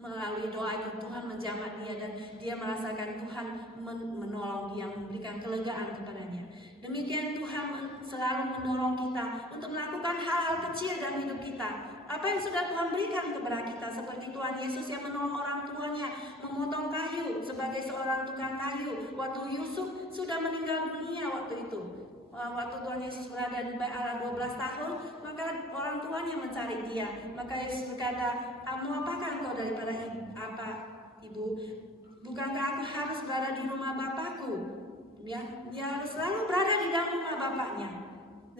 melalui doa itu Tuhan menjamah dia dan dia merasakan Tuhan menolong dia, memberikan kelegaan kepadanya. Demikian Tuhan selalu mendorong kita untuk melakukan hal-hal kecil dalam hidup kita. Apa yang sudah Tuhan berikan kepada kita, seperti Tuhan Yesus yang menolong orang tuanya memotong kayu sebagai seorang tukang kayu. Waktu Yusuf sudah meninggal dunia waktu itu, waktu Tuhan Yesus berada di bait Allah 12 tahun, maka orang tuanya mencari dia. Maka Yesus berkata, "Mau apakah engkau daripada ibu? Bukankah aku harus berada di rumah Bapakku?" Ya, dia harus selalu berada di dalam rumah Bapaknya.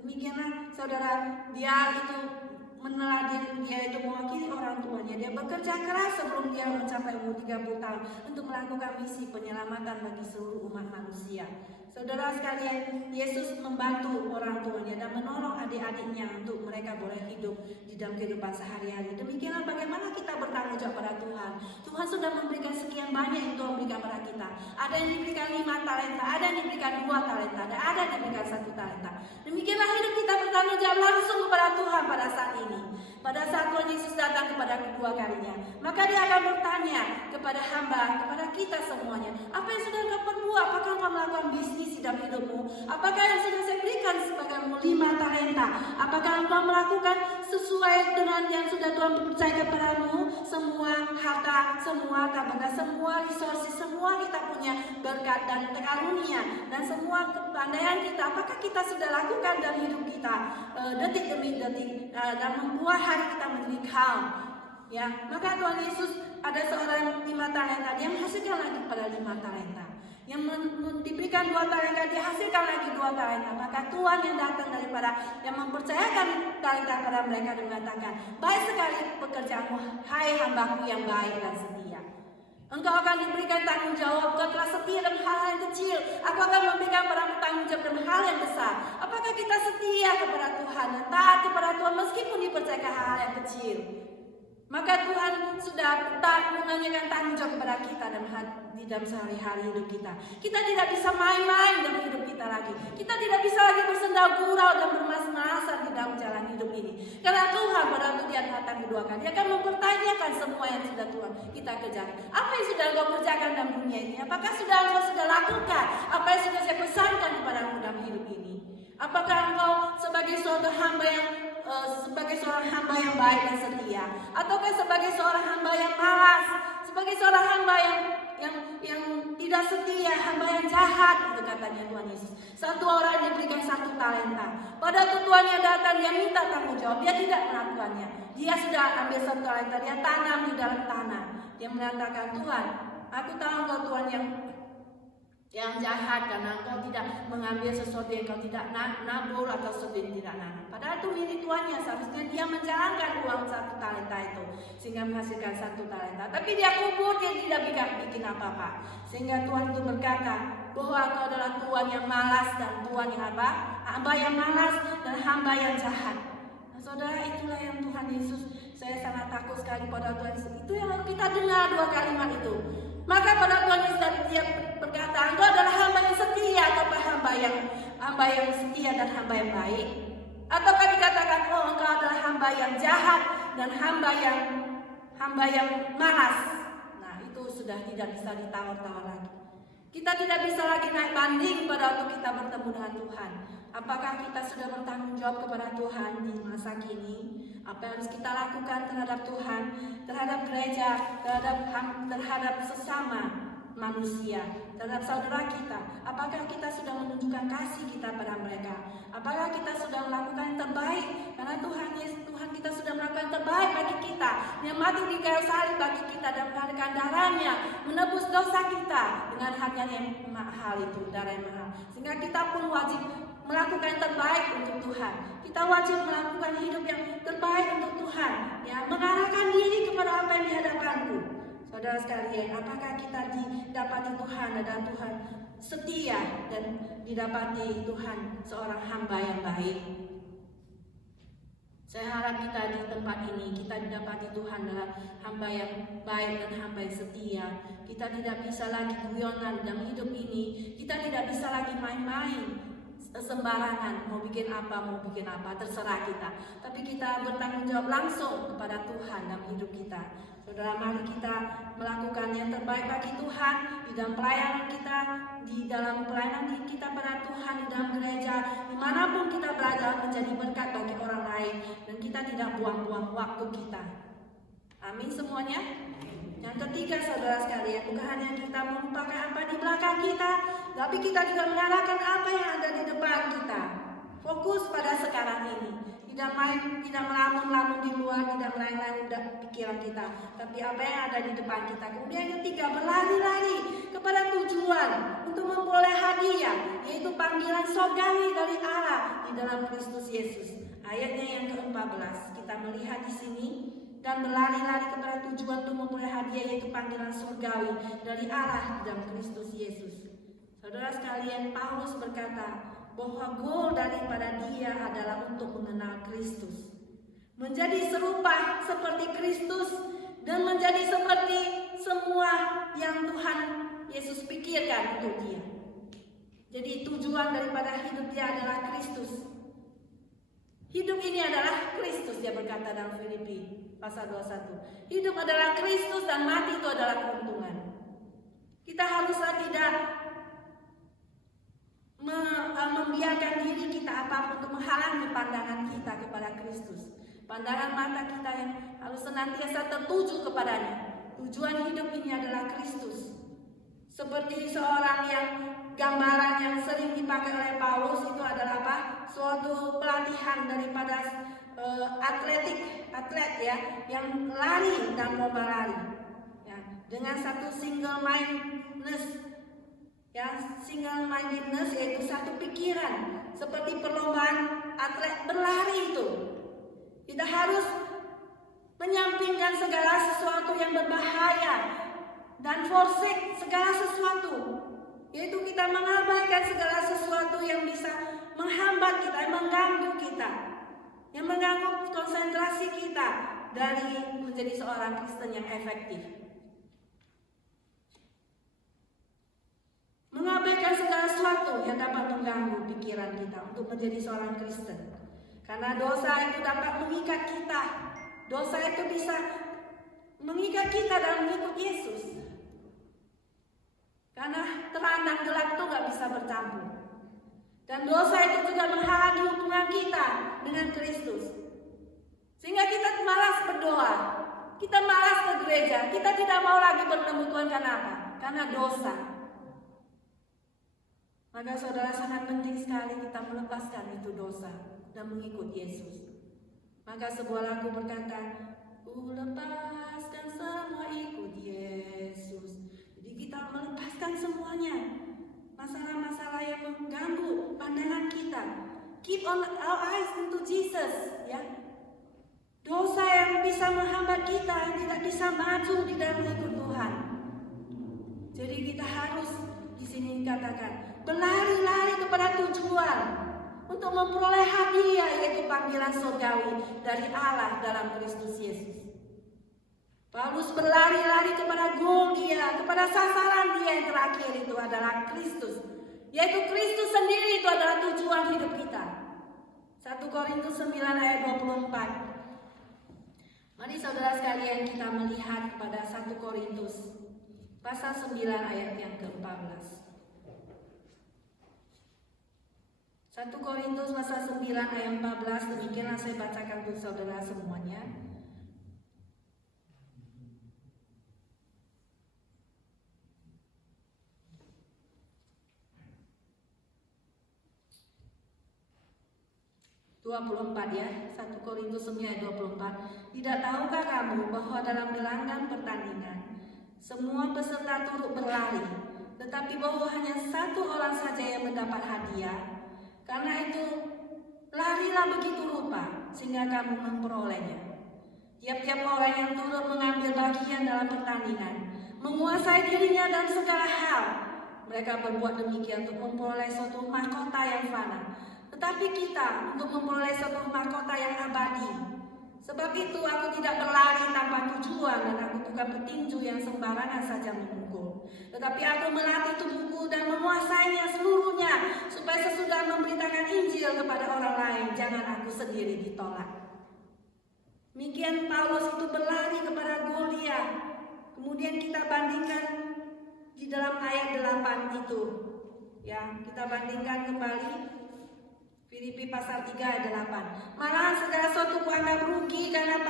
Demikianlah saudara, dia itu meneladani, dia itu mewakili orang tuanya. Dia bekerja keras sebelum dia mencapai umur 30 tahun untuk melakukan misi penyelamatan bagi seluruh umat manusia. Saudara sekalian, Yesus membantu orang tuanya dan menolong adik-adiknya untuk mereka boleh hidup di dalam kehidupan sehari-hari. Demikianlah bagaimana kita bertanggung jawab pada Tuhan. Tuhan sudah memberikan sekian banyak yang Tuhan berikan pada kita. Ada yang diberikan 5 talenta, ada yang diberikan 2 talenta, dan ada yang diberikan 1 talenta. Demikianlah hidup kita bertanggung jawab langsung kepada Tuhan pada saat ini. Pada saat Tuhan Yesus datang kepada kedua kalinya, maka dia akan bertanya kepada hamba, kepada kita semuanya, apa yang sudah kau perbuat? Apakah kau melakukan bisnis di dalam hidupmu? Apakah yang sudah saya berikan sebagaimu 5 talenta? Apakah engkau melakukan sesuai dengan yang sudah Tuhan percaya kepadamu? Semua harta, semua benda, semua resources, semua kita punya berkat dan karunia dan semua kepandaian kita, apakah kita sudah lakukan dalam hidup kita detik demi detik dan membuat hari kita menjadi calm? Ya, maka Tuhan Yesus ada seorang 5 talenta, dia menghasilkan lagi pada 5 talenta. Yang diberikan 2 talenta, dia hasilkan lagi 2 talenta. Maka Tuhan yang datang daripada yang mempercayakan talenta pada mereka dan mengatakan, baik sekali pekerjaanmu, hai hambaku yang baik dan setia. Engkau akan diberikan tanggung jawab. Engkau telah setia dalam hal yang kecil, aku akan memberikan padamu tanggung jawab dalam hal yang besar. Apakah kita setia kepada Tuhan dan taat kepada Tuhan meskipun dipercayakan hal yang kecil? Maka Tuhan sudah menanyakan tanggung jawab kepada kita di dalam sehari-hari hidup kita. Kita tidak bisa main-main dalam hidup kita lagi. Kita tidak bisa lagi bersenda gurau dan bermas-masan di dalam jalan hidup ini. Karena Tuhan pada waktu dia datang kedua kali, dia akan mempertanyakan semua yang sudah Tuhan kita kerjakan. Apa yang sudah engkau kerjakan dalam dunia ini? Apakah engkau sudah lakukan apa yang sudah saya pesankan kepadamu dalam hidup ini? Apakah engkau sebagai seorang hamba yang baik dan setia, ataukah sebagai seorang hamba yang malas, sebagai seorang hamba yang tidak setia, hamba yang jahat? Itu katanya Tuhan Yesus. Satu orang diberikan 1 talenta. Pada tuannya datang, dia minta tanggung jawab, dia tidak melakukannya. Dia sudah ambil 1 talenta, dia tanam di dalam tanah. Dia mengatakan, Tuhan, aku tahu engkau Tuhan yang jahat karena engkau tidak mengambil sesuatu yang kau tidak nabur atau sesuatu yang tidak nanam. Padahal itu milik tuannya, seharusnya dia menjalankan uang 1 talenta itu sehingga menghasilkan 1 talenta. Tapi dia kubur, dia tidak bikin apa-apa. Sehingga Tuhan itu berkata bahwa engkau adalah Tuhan yang malas dan Tuhan yang apa? Hamba yang malas dan hamba yang jahat. Nah, saudara, itulah yang Tuhan Yesus. Saya sangat takut sekali pada Tuhan Yesus. Itu yang harus kita dengar 2 kalimat itu. Maka pada Tuhan Yesus dia berkata, engkau adalah hamba yang setia ataukah hamba yang setia dan hamba yang baik? Ataukah dikatakan, oh engkau adalah hamba yang jahat dan hamba yang malas? Nah, itu sudah tidak bisa ditawar-tawar lagi. Kita tidak bisa lagi naik banding pada waktu kita bertemu dengan Tuhan. Apakah kita sudah bertanggung jawab kepada Tuhan di masa kini? Apa yang harus kita lakukan terhadap Tuhan, terhadap gereja, terhadap sesama manusia, terhadap saudara kita? Apakah kita sudah menunjukkan kasih kita pada mereka? Apakah kita sudah melakukan yang terbaik? Karena Tuhan kita sudah melakukan yang terbaik bagi kita, yang mati di kayu salib bagi kita dan mengalirkan darahnya, menebus dosa kita dengan harga yang mahal itu, darah yang mahal. Sehingga kita pun wajib melakukan yang terbaik untuk Tuhan. Kita wajib melakukan hidup yang terbaik untuk Tuhan, ya, mengarahkan diri kepada apa yang di hadapanku. Saudara sekalian, apakah kita didapati Tuhan dan Tuhan setia dan didapati Tuhan seorang hamba yang baik? Saya harap kita di tempat ini, kita didapati Tuhan adalah hamba yang baik dan hamba yang setia. Kita tidak bisa lagi guyonan dalam hidup ini. Kita tidak bisa lagi main-main sembarangan, mau bikin apa, terserah kita. Tapi kita bertanggung jawab langsung kepada Tuhan dalam hidup kita. Saudara, mari kita melakukan yang terbaik bagi Tuhan di dalam pelayanan kita, di dalam pelayanan kita pada Tuhan, di dalam gereja, dimanapun kita berada, menjadi berkat bagi orang lain, dan kita tidak buang-buang waktu kita. Amin semuanya. Yang ketiga, saudara sekalian, bukan hanya kita melupakan apa di belakang kita, tapi kita juga mengarahkan apa yang ada di depan kita. Fokus pada sekarang ini. Tidak melamun-lamun di luar, tidak melayang-layang pikiran kita, tapi apa yang ada di depan kita. Kemudian yang ketiga, berlari-lari kepada tujuan untuk memperoleh hadiah, yaitu panggilan surgawi dari Allah di dalam Kristus Yesus. Ayatnya yang ke-14 kita melihat di sini, dan berlari-lari kepada tujuan untuk memperoleh hadiah, yaitu panggilan surgawi dari Allah di dalam Kristus Yesus. Saudara sekalian, Paulus berkata bahwa goal daripada dia adalah untuk mengenal Kristus, menjadi serupa seperti Kristus, dan menjadi seperti semua yang Tuhan Yesus pikirkan untuk dia. Jadi tujuan daripada hidup dia adalah Kristus. Hidup ini adalah Kristus, dia berkata dalam Filipi pasal 21. Hidup adalah Kristus dan mati itu adalah keuntungan. Kita haruslah tidak membiarkan diri kita apapun untuk menghalangi pandangan kita kepada Kristus. Pandangan mata kita yang harus senantiasa tertuju kepadanya. Tujuan hidup ini adalah Kristus. Seperti seorang yang gambaran yang sering dipakai oleh Paulus itu adalah apa? Suatu pelatihan daripada atlet ya, yang lari dan lomba lari. Ya, dengan satu single mindedness. Ya, single mindedness yaitu satu pikiran, seperti perlombaan atlet berlari itu. Kita harus menyampingkan segala sesuatu yang berbahaya dan forsake segala sesuatu, yaitu kita mengabaikan segala sesuatu yang bisa menghambat kita, yang mengganggu kita, yang mengganggu konsentrasi kita dari menjadi seorang Kristen yang efektif. Mengabaikan segala sesuatu yang dapat mengganggu pikiran kita untuk menjadi seorang Kristen. Karena dosa itu dapat mengikat kita. Dosa itu bisa mengikat kita dalam mengikut Yesus. Karena terang dan gelap itu gak bisa bercampur. Dan dosa itu juga menghalangi hubungan kita dengan Kristus. Sehingga kita malas berdoa. Kita malas ke gereja. Kita tidak mau lagi bertemu Tuhan karena apa? Karena dosa. Maka saudara, sangat penting sekali kita melepaskan itu dosa dan mengikut Yesus. Maka sebuah lagu berkata, "Ku lepaskan semua ikut Yesus." Jadi kita melepaskan semuanya. Masalah-masalah yang mengganggu pandangan kita. Keep on our eyes into Jesus, ya. Dosa yang bisa menghambat kita, yang tidak bisa maju di dalam mengikut Tuhan. Jadi kita harus di sini dikatakan berlari-lari kepada tujuan untuk memperoleh hadiah, yaitu panggilan surgawi dari Allah dalam Kristus Yesus. Paulus berlari-lari kepada goal dia, kepada sasaran dia yang terakhir, itu adalah Kristus. Yaitu Kristus sendiri itu adalah tujuan hidup kita. 1 Korintus 9 ayat 24. Mari saudara sekalian kita melihat kepada 1 Korintus pasal 9 ayat yang ke-14. 1 Korintus pasal 9 ayat 14, demikianlah saya bacakan untuk saudara semuanya. Ya, 1 Korintus 9 ayat 24. Tidak tahukah kamu bahwa dalam gelanggang pertandingan semua peserta turut berlari, tetapi bahwa hanya satu orang saja yang mendapat hadiah? Karena itu, larilah begitu rupa sehingga kamu memperolehnya. Tiap-tiap orang yang turut mengambil bagian dalam pertandingan menguasai dirinya dan segala hal. Mereka berbuat demikian untuk memperoleh suatu mahkota yang fana, tetapi kita untuk memperoleh suatu mahkota yang abadi. Sebab itu aku tidak berlari tanpa tujuan, dan aku bukan petinju yang sembarangan saja memukul. Tetapi aku melatih tubuhku dan menguasainya seluruhnya, supaya sesudah memberitakan Injil kepada orang lain, jangan aku sendiri ditolak. Demikian Paulus itu berlari kepada Goliat. Kemudian kita bandingkan di dalam ayat 8 itu. Ya, kita bandingkan kembali Filipi pasal 3 ayat 8. Malahan segala sesuatu kuanggap rugi karena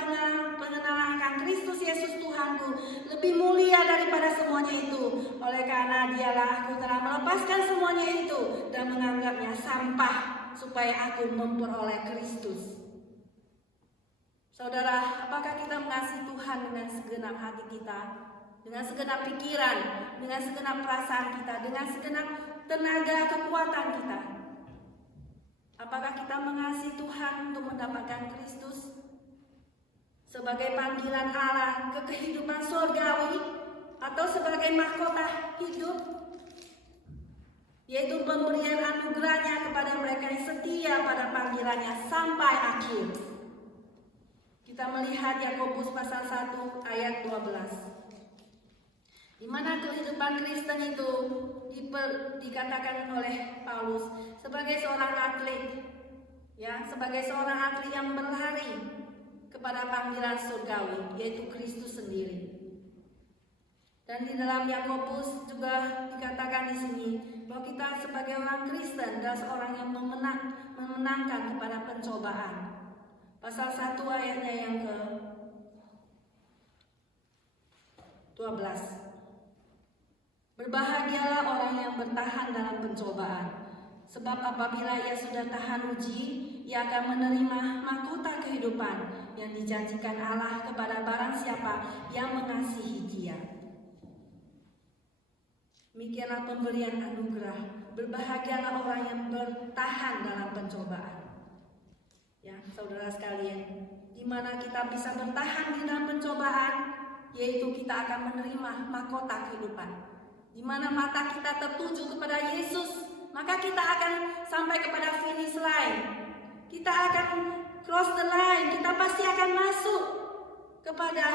pengenalan akan Kristus Yesus Tuhanku lebih mulia daripada semuanya itu. Oleh karena dialah aku telah melepaskan semuanya itu dan menganggapnya sampah supaya aku memperoleh Kristus. Saudara, apakah kita mengasihi Tuhan dengan segenap hati kita, dengan segenap pikiran, dengan segenap perasaan kita, dengan segenap tenaga kekuatan kita? Apakah kita mengasihi Tuhan untuk mendapatkan Kristus sebagai panggilan Allah ke kehidupan surgawi, atau sebagai mahkota hidup, yaitu pemberian anugerahnya kepada mereka yang setia pada panggilannya sampai akhir? Kita melihat Yakobus pasal 1 ayat 12. Di mana kehidupan Kristen itu dikatakan oleh Paulus sebagai seorang atlet, ya, sebagai seorang atlet yang berlari kepada panggilan surgawi, yaitu Kristus sendiri. Dan di dalam Yakobus juga dikatakan di sini bahwa kita sebagai orang Kristen adalah seorang yang memenangkan kepada pencobaan. Pasal 1 ayatnya yang ke-12. Berbahagialah orang yang bertahan dalam pencobaan, sebab apabila ia sudah tahan uji, ia akan menerima mahkota kehidupan yang dijanjikan Allah kepada barang siapa yang mengasihi Dia. Demikianlah pemberian anugerah. Berbahagialah orang yang bertahan dalam pencobaan. Ya, saudara sekalian, di mana kita bisa bertahan di dalam pencobaan, yaitu kita akan menerima mahkota kehidupan. Di mana mata kita tertuju kepada Yesus, maka kita akan sampai kepada finish line. Kita akan cross the line. Kita pasti akan masuk kepada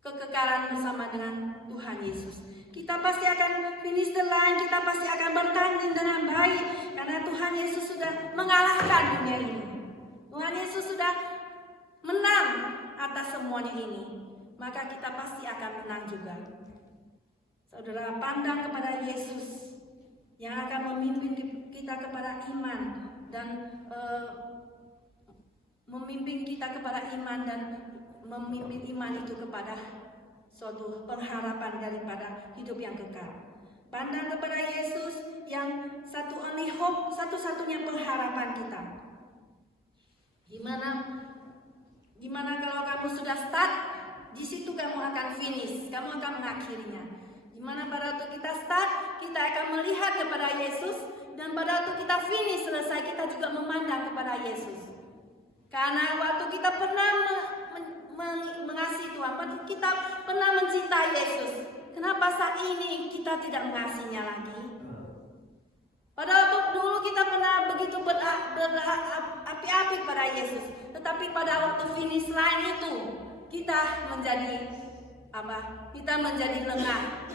kekekalan bersama dengan Tuhan Yesus. Kita pasti akan finish the line. Kita pasti akan bertanding dengan baik, karena Tuhan Yesus sudah mengalahkan dunia ini. Tuhan Yesus sudah menang atas semuanya ini. Maka kita pasti akan menang juga. Saudara, pandang kepada Yesus yang akan memimpin kita kepada iman dan memimpin kita kepada iman dan memimpin iman itu kepada suatu pengharapan daripada hidup yang kekal. Pandang kepada Yesus yang satu only hope, satu-satunya pengharapan kita. Dimana kalau kamu sudah start, di situ kamu akan finish, kamu akan mengakhirinya. Dimana pada waktu kita start, kita akan melihat kepada Yesus, dan pada waktu kita finish selesai, kita juga memandang kepada Yesus. Karena waktu kita pernah mengasihi Tuhan, waktu kita pernah mencintai Yesus, kenapa saat ini kita tidak mengasihinya lagi? Pada waktu dulu kita pernah begitu berapi-api pada Yesus, tetapi pada waktu finish line itu kita menjadi apa? Kita menjadi lengah.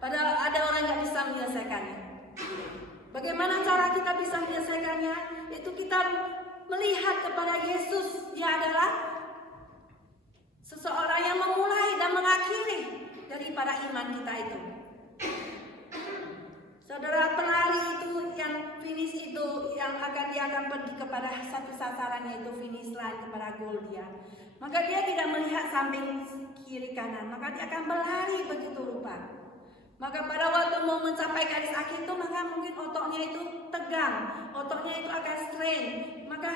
Padahal ada orang yang bisa menyelesaikannya. Bagaimana cara kita bisa menyelesaikannya? Itu kita melihat kepada Yesus. Dia adalah seseorang yang memulai dan mengakhiri daripada iman kita itu. Saudara, pelari itu yang finish itu yang dia akan pergi kepada satu sasaran, yaitu finish line, kepada goal dia. Maka dia tidak melihat samping kiri kanan, maka dia akan berlari begitu rupa. Maka pada waktu mau mencapai garis akhir itu, maka mungkin ototnya itu tegang, ototnya itu akan strain. Maka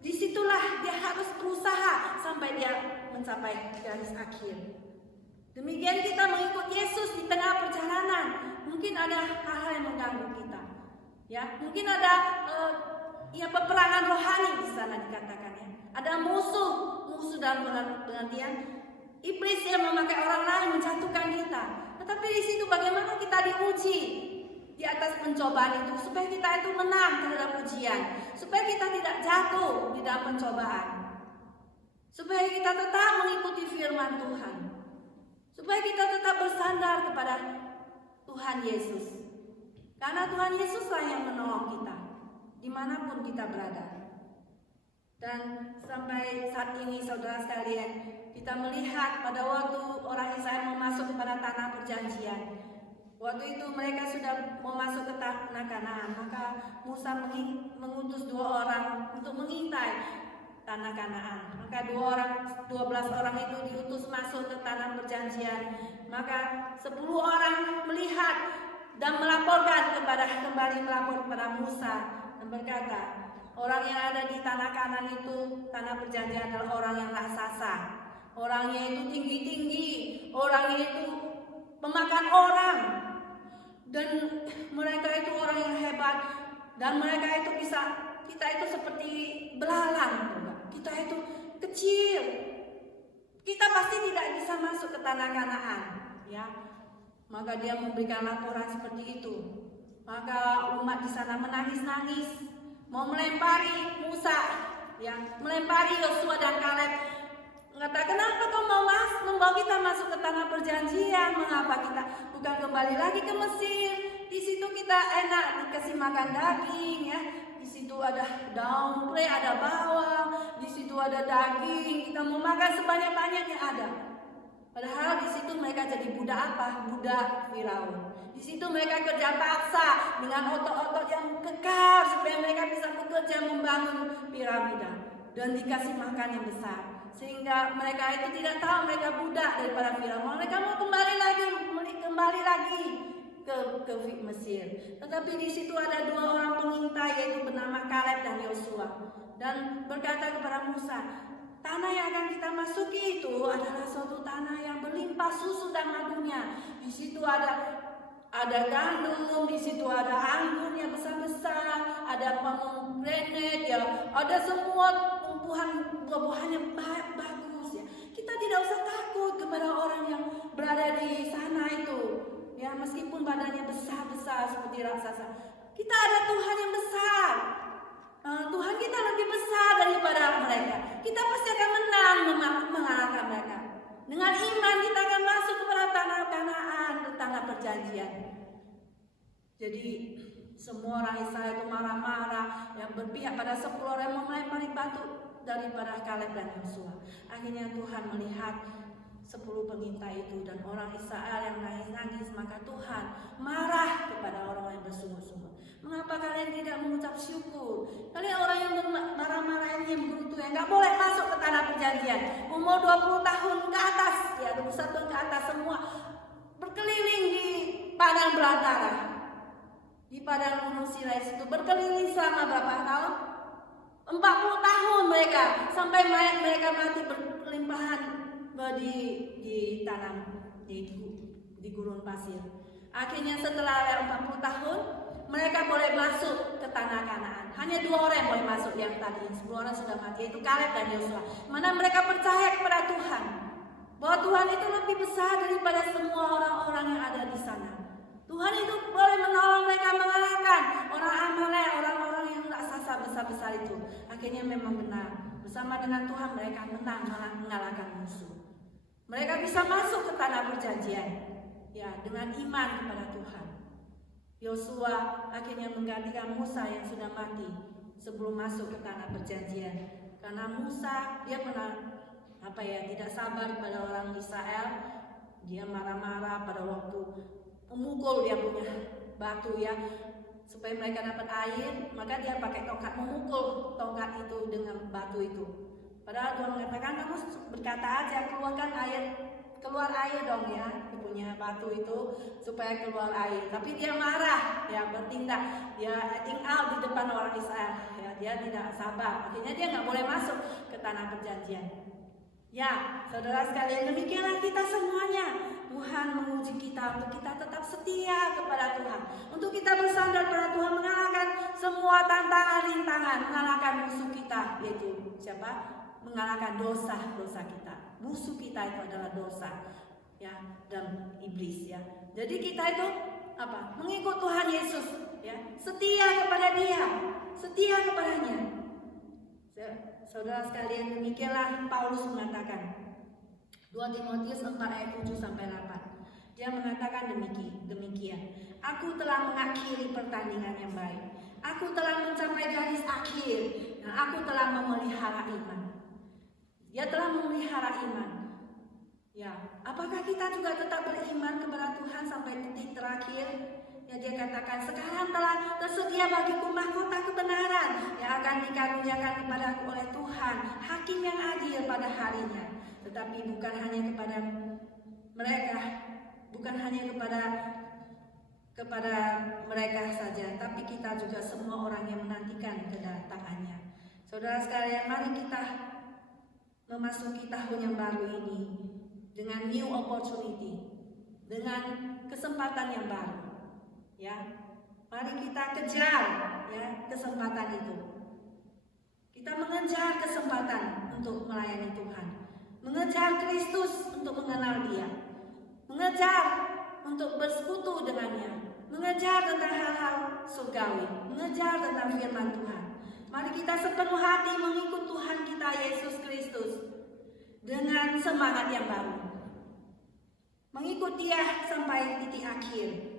disitulah dia harus berusaha sampai dia mencapai garis akhir. Demikian kita mengikut Yesus di tengah perjalanan. Mungkin ada hal-hal yang mengganggu kita, ya. Mungkin ada peperangan rohani di sana dikatakan, ya. Ada musuh dalam pengertian iblis yang memakai orang lain menjatuhkan kita. Tetapi di situ bagaimana kita diuji di atas pencobaan itu, supaya kita itu menang terhadap ujian, supaya kita tidak jatuh di dalam pencobaan, supaya kita tetap mengikuti firman Tuhan, supaya kita tetap bersandar kepada Tuhan Yesus. Karena Tuhan Yesuslah yang menolong kita dimanapun kita berada. Dan sampai saat ini saudara sekalian, kita melihat pada waktu orang Israel mau masuk kepada tanah perjanjian. Waktu itu mereka sudah mau masuk ke tanah Kanaan, maka Musa mengutus 2 orang untuk mengintai tanah Kanaan. Maka 12 orang itu diutus masuk ke tanah perjanjian. Maka 10 orang melihat dan kembali melapor kepada Musa dan berkata, orang yang ada di tanah Kanaan itu, tanah perjanjian, adalah orang yang raksasa. Orangnya itu tinggi-tinggi, orangnya itu memakan orang, dan mereka itu orang yang hebat, dan mereka itu kita itu seperti belalang, kita itu kecil, kita pasti tidak bisa masuk ke tanah Kanaan, ya. Maka dia memberikan laporan seperti itu. Maka umat di sana menangis-nangis, mau melempari Musa, ya, melempari Yosua dan Kaleb. Mengatakan, kenapa kau mau membawa kita masuk ke tanah perjanjian? Mengapa kita bukan kembali lagi ke Mesir? Di situ kita enak dikasih makan daging, ya. Di situ ada daun pre, ada bawang, di situ ada daging. Kita mau makan sebanyak-banyaknya ada. Padahal di situ mereka jadi budak apa? Budak Firaun. Di situ mereka kerja paksa dengan otot-otot yang kekar supaya mereka bisa bekerja membangun piramida dan dikasih makan yang besar. Sehingga mereka itu tidak tahu mereka budak daripada Firaun. Mereka mau kembali lagi ke Mesir. Tetapi di situ ada 2 orang pengintai, yaitu bernama Kaleb dan Yosua, dan berkata kepada Musa, tanah yang akan kita masuki itu adalah suatu tanah yang berlimpah susu dan madunya. Di situ ada gandum, di situ ada anggur yang besar-besar, ada pomegranate, ya, ada semua tumbuhan buah-buahan yang bagus, ya. Kita tidak usah takut kepada orang yang berada di sana itu, ya, meskipun badannya besar-besar seperti raksasa. Kita ada Tuhan yang besar. Tuhan kita lebih besar daripada mereka. Kita pasti akan menang mengalahkan mereka. Dengan iman kita akan masuk kepada tanah Kanaan, tanah perjanjian. Jadi semua orang Israel itu marah-marah, yang berpihak pada 10 orang yang melempari batu daripada Kaleb dan Yosua. Akhirnya Tuhan melihat 10 pengintai itu dan orang Israel yang nangis-nangis, maka Tuhan marah kepada orang yang bersungguh-sungguh. Mengapa kalian tidak mengucap syukur? Kalian orang yang marah-marah ini, yang berutu, yang gak boleh masuk ke tanah perjanjian, umur 20 tahun ke atas, ya 21 tahun ke atas, semua berkeliling di padang belantara, di padang gunung Sinai itu, berkeliling selama berapa tahun? 40 tahun mereka, sampai mereka mati berlimpahan di tanah, di gurun pasir. Akhirnya setelah 40 tahun mereka boleh masuk ke tanah Kanaan. Hanya 2 orang yang boleh masuk, yang tadi 10 orang sudah mati, yaitu Kaleb dan Yosua. Mana mereka percaya kepada Tuhan, bahwa Tuhan itu lebih besar daripada semua orang-orang yang ada di sana. Tuhan itu boleh menolong mereka mengalahkan orang Amalek, orang-orang yang raksasa besar-besar itu. Akhirnya memang benar, bersama dengan Tuhan mereka menang mengalahkan musuh. Mereka bisa masuk ke tanah perjanjian, ya, dengan iman kepada Tuhan. Yosua akhirnya menggantikan Musa yang sudah mati sebelum masuk ke tanah perjanjian. Karena Musa dia pernah tidak sabar pada orang Israel, Dia marah-marah pada waktu memukul dia punya batu ya, supaya mereka dapat air, maka dia pakai tongkat memukul tongkat itu dengan batu itu. Padahal Tuhan mengatakan kamu berkata aja keluar air dong ya, punya batu itu supaya keluar air. Tapi dia marah ya, bertindak, dia acting out di depan orang Israel ya, dia tidak sabar. Akhirnya dia nggak boleh masuk ke tanah perjanjian. Ya, saudara sekalian, demikianlah kita semuanya. Tuhan menguji kita untuk kita tetap setia kepada Tuhan, untuk kita bersandar pada Tuhan, mengalahkan semua tantangan rintangan, mengalahkan musuh kita, yaitu siapa? Mengalahkan dosa-dosa kita. Musuh kita itu adalah dosa ya, dan iblis ya. Jadi kita itu apa? Mengikut Tuhan Yesus ya, setia kepada Dia, setia kepadanya. Saudara sekalian, demikianlah Paulus mengatakan 2 Timotius 4 ayat 7 sampai 8. Dia mengatakan demikian. Aku telah mengakhiri pertandingan yang baik. Aku telah mencapai garis akhir dan aku telah memelihara iman. Dia telah memelihara iman. Ya, apakah kita juga tetap beriman kepada Tuhan sampai titik terakhir? Ya, dia katakan sekarang telah tersedia bagiku mahkota kebenaran yang akan dikaruniakan kepadaku oleh Tuhan, hakim yang adil pada harinya. Tetapi bukan hanya kepada mereka, bukan hanya kepada mereka saja, tapi kita juga semua orang yang menantikan kedatangannya. Saudara sekalian, mari kita memasuki tahun yang baru ini dengan new opportunity, dengan kesempatan yang baru. Ya, mari kita kejar ya kesempatan itu. Kita mengejar kesempatan untuk melayani Tuhan, mengejar Kristus untuk mengenal Dia, mengejar untuk bersekutu dengannya, mengejar tentang hal-hal surgawi, mengejar tentang firman Tuhan. Mari kita sepenuh hati mengikut Tuhan kita Yesus Kristus dengan semangat yang baru, mengikut Dia sampai titik akhir.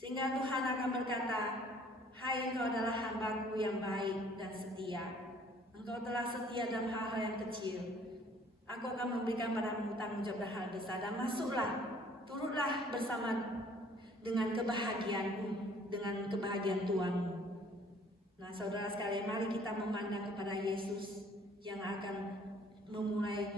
Sehingga Tuhan akan berkata, hai engkau adalah hambaku yang baik dan setia. Engkau telah setia dalam hal-hal yang kecil. Aku akan memberikan padamu tanggung jawab dalam hal besar. Dan masuklah, turutlah bersama dengan kebahagiaanmu, dengan kebahagiaan Tuhanmu. Nah saudara sekalian, mari kita memandang kepada Yesus yang akan memulai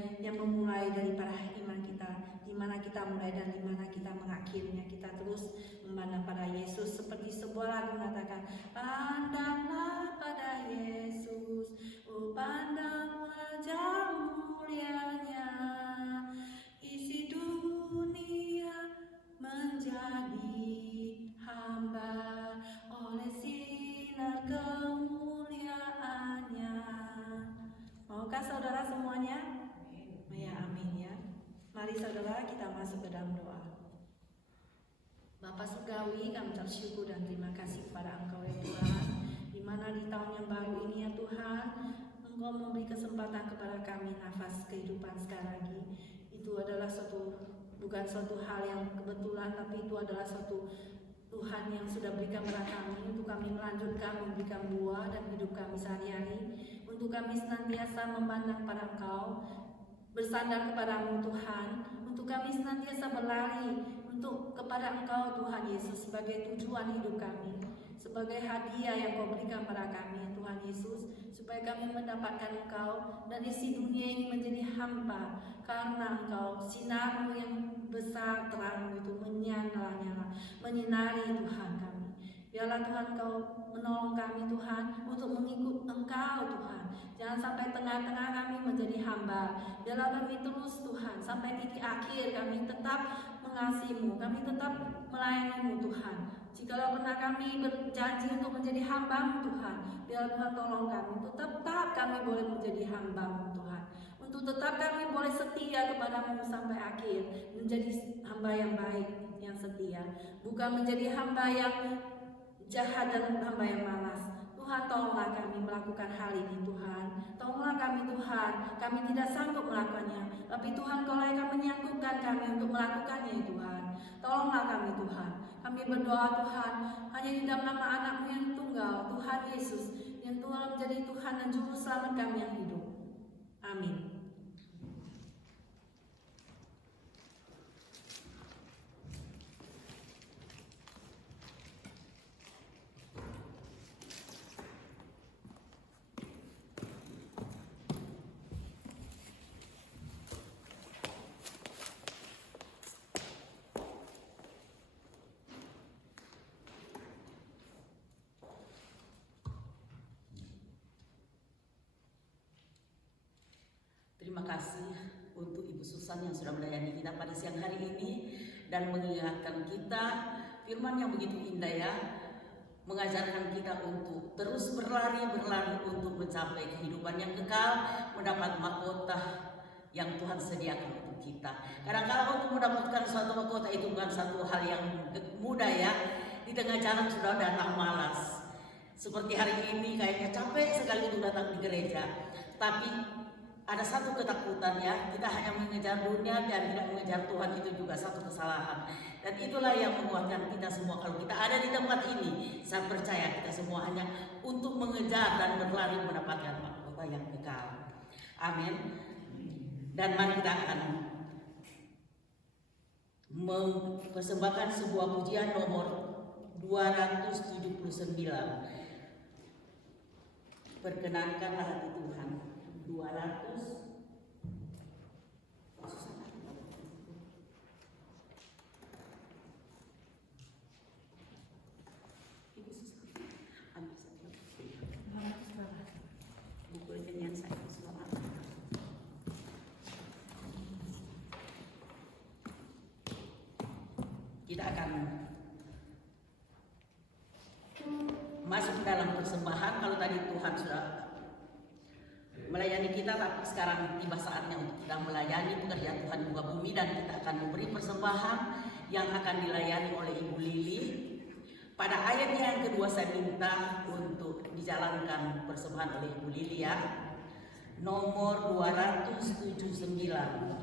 daripada iman kita, di mana kita mulai dan di mana kita mengakhirinya. Kita terus memandang pada Yesus, seperti sebuah lagu mengatakan, pandanglah pada Yesus, oh pandang wajah mulianya, isi dunia menjadi hamba oleh sinar kemuliaannya. Maukah saudara semuanya? Ya, amin ya. Mari saudara kita masuk ke dalam doa. Bapa Surgawi, kami ucap syukur dan terima kasih kepada Engkau ya Tuhan, di mana di tahun yang baru ini ya Tuhan, Engkau memberi kesempatan kepada kami nafas kehidupan sekali lagi. Itu adalah bukan suatu hal yang kebetulan, tapi itu adalah suatu Tuhan yang sudah berikan kepada kami untuk kami melanjutkan memberikan buah dan hidup kami sehari-hari, untuk kami senantiasa memandang pada Engkau, bersandar kepadamu Tuhan, untuk kami senantiasa berlari untuk kepada Engkau Tuhan Yesus sebagai tujuan hidup kami, sebagai hadiah yang Kau berikan pada kami Tuhan Yesus, supaya kami mendapatkan Engkau dan isi dunia ini menjadi hampa karena Engkau, sinar-Mu yang besar terang itu menyala-nyala, menyinari Tuhan kami. Biarlah Tuhan Kau menolong kami Tuhan untuk mengikut Engkau Tuhan. Jangan sampai tengah-tengah kami menjadi hamba. Biarlah kami terus Tuhan sampai titik akhir kami tetap mengasihi-Mu, kami tetap melayani-Mu Tuhan. Jikalau pernah kami berjanji untuk menjadi hamba-Mu Tuhan, biarlah Tuhan tolong kami untuk tetap kami boleh menjadi hamba-Mu Tuhan. Untuk tetap kami boleh setia kepada-Mu sampai akhir, menjadi hamba yang baik, yang setia, bukan menjadi hamba yang jahat dan hamba yang malas. Tuhan, tolonglah kami melakukan hal ini Tuhan. Tolonglah kami Tuhan, kami tidak sanggup melakukannya, tapi Tuhan Kau yang akan menyanggupkan kami untuk melakukannya Tuhan. Tolonglah kami Tuhan. Kami berdoa Tuhan, hanya di dalam nama anak-Mu yang tunggal, Tuhan Yesus, yang Tuhan menjadi Tuhan dan Juru Selamat kami yang hidup. Amin. Terima kasih untuk Ibu Susan yang sudah melayani kita pada siang hari ini dan mengingatkan kita firman yang begitu indah ya, mengajarkan kita untuk terus berlari untuk mencapai kehidupan yang kekal, mendapat mahkota yang Tuhan sediakan untuk kita. Kadang-kadang untuk mendapatkan suatu mahkota itu bukan satu hal yang mudah ya. Di tengah jalan sudah datang malas. Seperti hari ini kayaknya capek sekali untuk datang di gereja. Tapi ada satu ketakutan ya, kita hanya mengejar dunia dan tidak mengejar Tuhan, itu juga satu kesalahan. Dan itulah yang menguatkan kita semua. Kalau kita ada di tempat ini, saya percaya kita semua hanya untuk mengejar dan berlari mendapatkan mahkota yang kekal. Amin. Dan mari kita akan mempersembahkan sebuah pujian nomor 279. Perkenankanlah hati Tuhan. 200. Buku dengan saya semua. Kita akan masuk dalam persembahan. Kalau tadi Tuhan sudah melayani kita, tapi sekarang tiba saatnya untuk kita melayani pekerjaan Tuhan muka bumi, dan kita akan memberi persembahan yang akan dilayani oleh Ibu Lili. Pada ayatnya yang kedua saya minta untuk dijalankan persembahan oleh Ibu Lili ya. Nomor 279.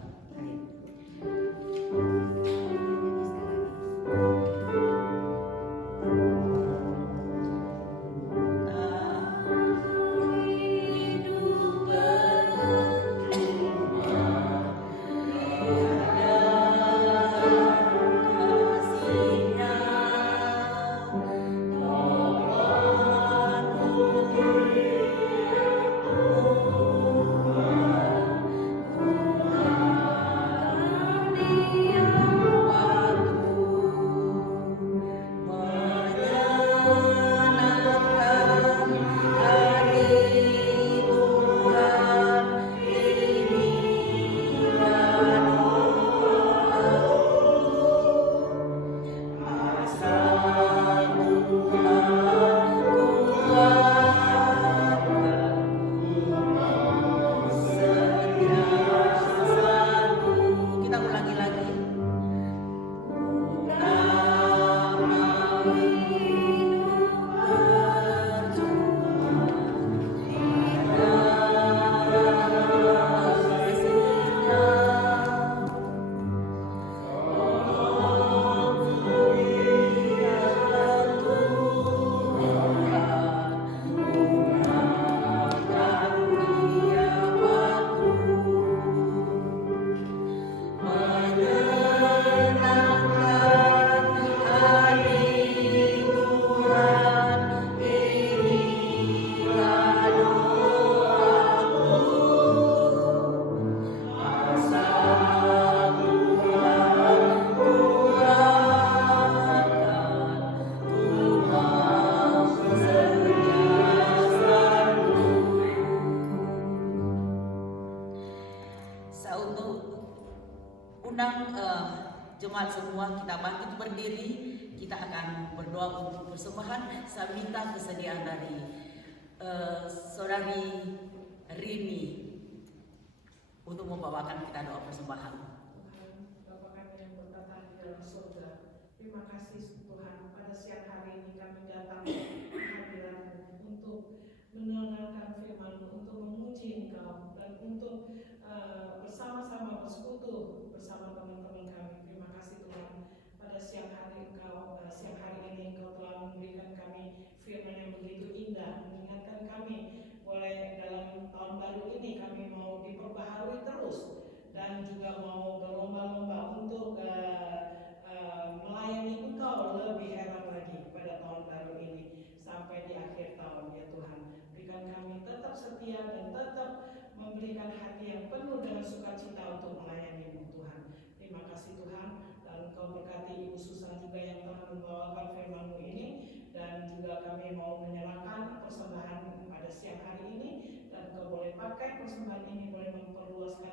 Jemaat semua kita bangkit berdiri, kita akan berdoa untuk persembahan. Saya minta kesediaan dari Saudari Rini untuk membawakan kita doa persembahan. Tuhan, Bapa kami yang bertata di dalam surga, terima kasih Tuhan, pada siang hari ini kami datang kehadiran untuk mendengarkan firman-Mu, untuk memuji Engkau, dan untuk bersama-sama bersekutu bersama teman-teman kami. Terima kasih Tuhan, pada siang hari ini Engkau telah memberikan kami firman yang begitu indah, mengingatkan kami boleh dalam tahun baru ini kami mau diperbaharui terus dan juga mau berlomba-lomba untuk melayani Engkau lebih hebat lagi pada tahun baru ini sampai di akhir tahun. Ya Tuhan, berikan kami tetap setia dan tetap memberikan hati yang penuh dengan sukacita untuk melayani-Mu Tuhan. Terima kasih Tuhan, dan Engkau berkati Ibu Susan juga yang telah membawakan firman-Mu ini, dan juga kami mau menyerahkan persembahan pada siang hari ini, dan Engkau boleh pakai persembahan ini, boleh memperluaskan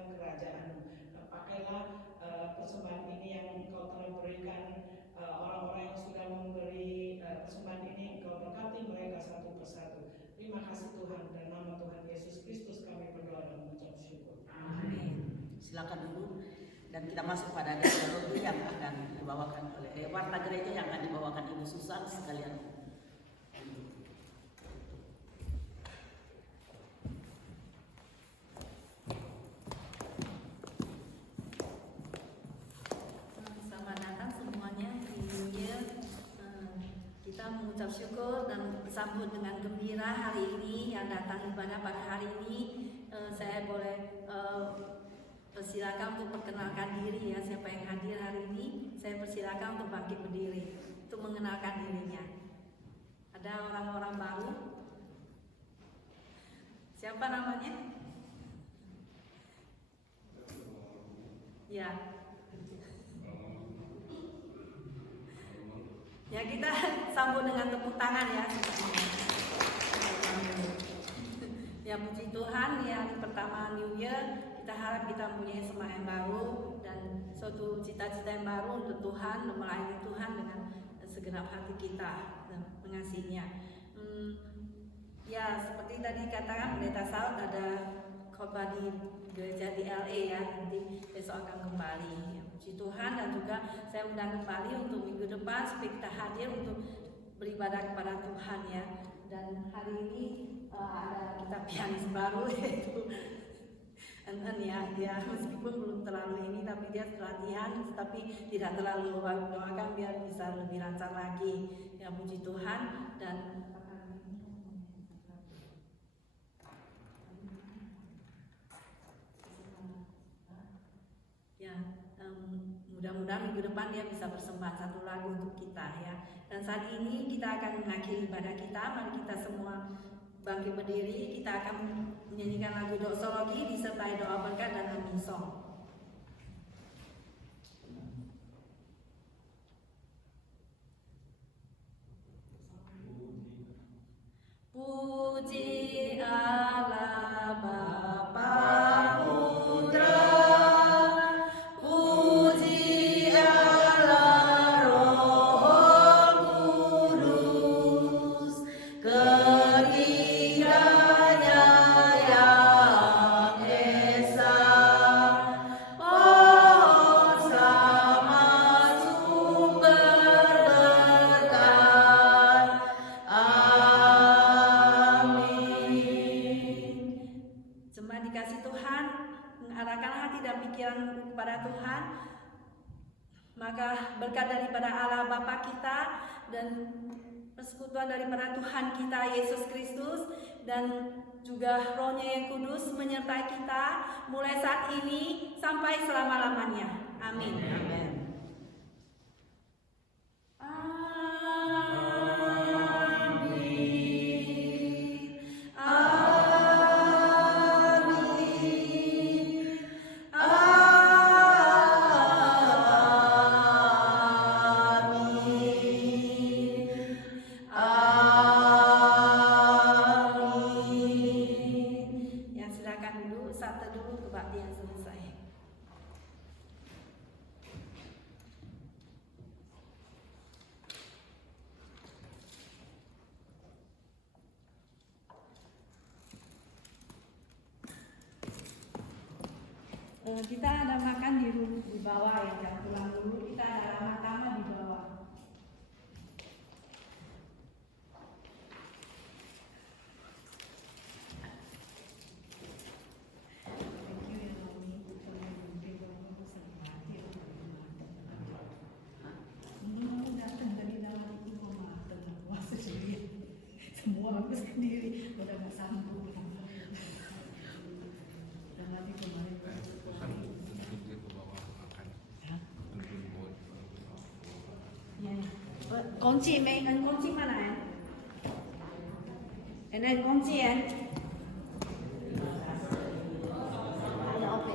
persembahan ini yang Engkau telah berikan, orang-orang yang sudah memberi persembahan ini, Engkau berkati mereka satu persatu. Terima kasih Tuhan, dan nama Tuhan Yesus Kristus kami berdoa dan mengucap syukur. Amin. Silakan dulu dan kita masuk pada doxologi yang akan dibawakan oleh warta gereja yang akan dibawakan Ibu Susan sekalian. Selamat datang semuanya di New Year. Kita mengucap syukur dan bersambut dengan gembira hari ini yang datang ibadah pada hari ini. Saya boleh persilakan untuk perkenalkan diri ya, siapa yang hadir hari ini. Saya persilakan untuk bangkit berdiri untuk mengenalkan dirinya. Ada orang-orang baru. Siapa namanya? Ya. Ya, kita sambut dengan tepuk tangan ya. Ya, puji Tuhan ya, hari pertama New Year kita harap kita mempunyai semangat yang baru dan suatu cita-cita yang baru untuk Tuhan, untuk melayani Tuhan dengan segenap hati kita dan mengasihinya. Ya, seperti tadi katakan Pendeta Saud ada khotbah di gereja di LA ya, nanti besok akan kembali. Ya, puji Tuhan, dan juga saya undang kembali untuk minggu depan supaya kita hadir untuk beribadah kepada Tuhan ya. Dan hari ini ada kita pianis baru yaitu Enten ya, dia meskipun belum terlalu ini tapi dia latihan, tapi tidak terlalu doakan biar bisa lebih lancar lagi. Ya, puji Tuhan. Dan ya, mudah-mudahan minggu depan dia bisa persembahan satu lagu untuk kita ya. Dan saat ini kita akan mengakhiri ibadah kita. Mari kita semua bangkit berdiri, kita akan menyanyikan lagu doxologi disertai doa berkat dan amin song. Puji Allah Bapa Putra, puji Allah Roh Kudus, ketiga-nya yang esa, oh sama sumber berkat. Amin. Jemaat dikasih Tuhan, mengarahkan hati dan pikiran kepada Tuhan, maka berkat daripada Allah Bapa kita dan persekutuan daripada Tuhan kita Yesus Kristus dan juga Roh-Nya yang kudus menyertai kita mulai saat ini sampai selama-lamanya. Amin. Amin. Ya, silakan dulu, saat teduh kebaktian selesai. Kita ada makan di bawah ya, jangan pulang dulu. Kita ada ramah-tamah di bawah. Semua aku sendiri udah gak sanggup. Dan lagi kemarin kunci, kunci mana ya? Ini kunci ya? Ya, oke.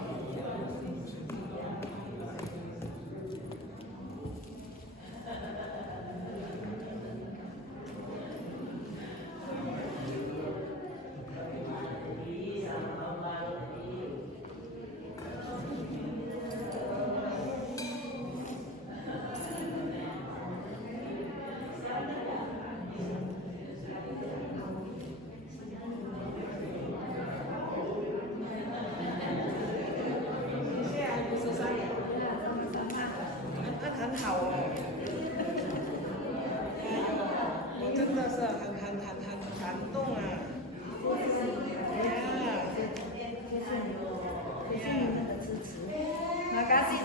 很感动啊！Terima kasih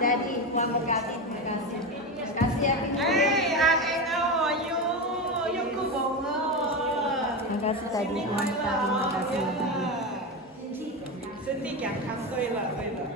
Daddy, Tuhan berkati, terima kasih. Terima kasih ya Pintu. Terima kasih tadi Tuhan berkati, terima kasih ya tadi. 身体健康，对了。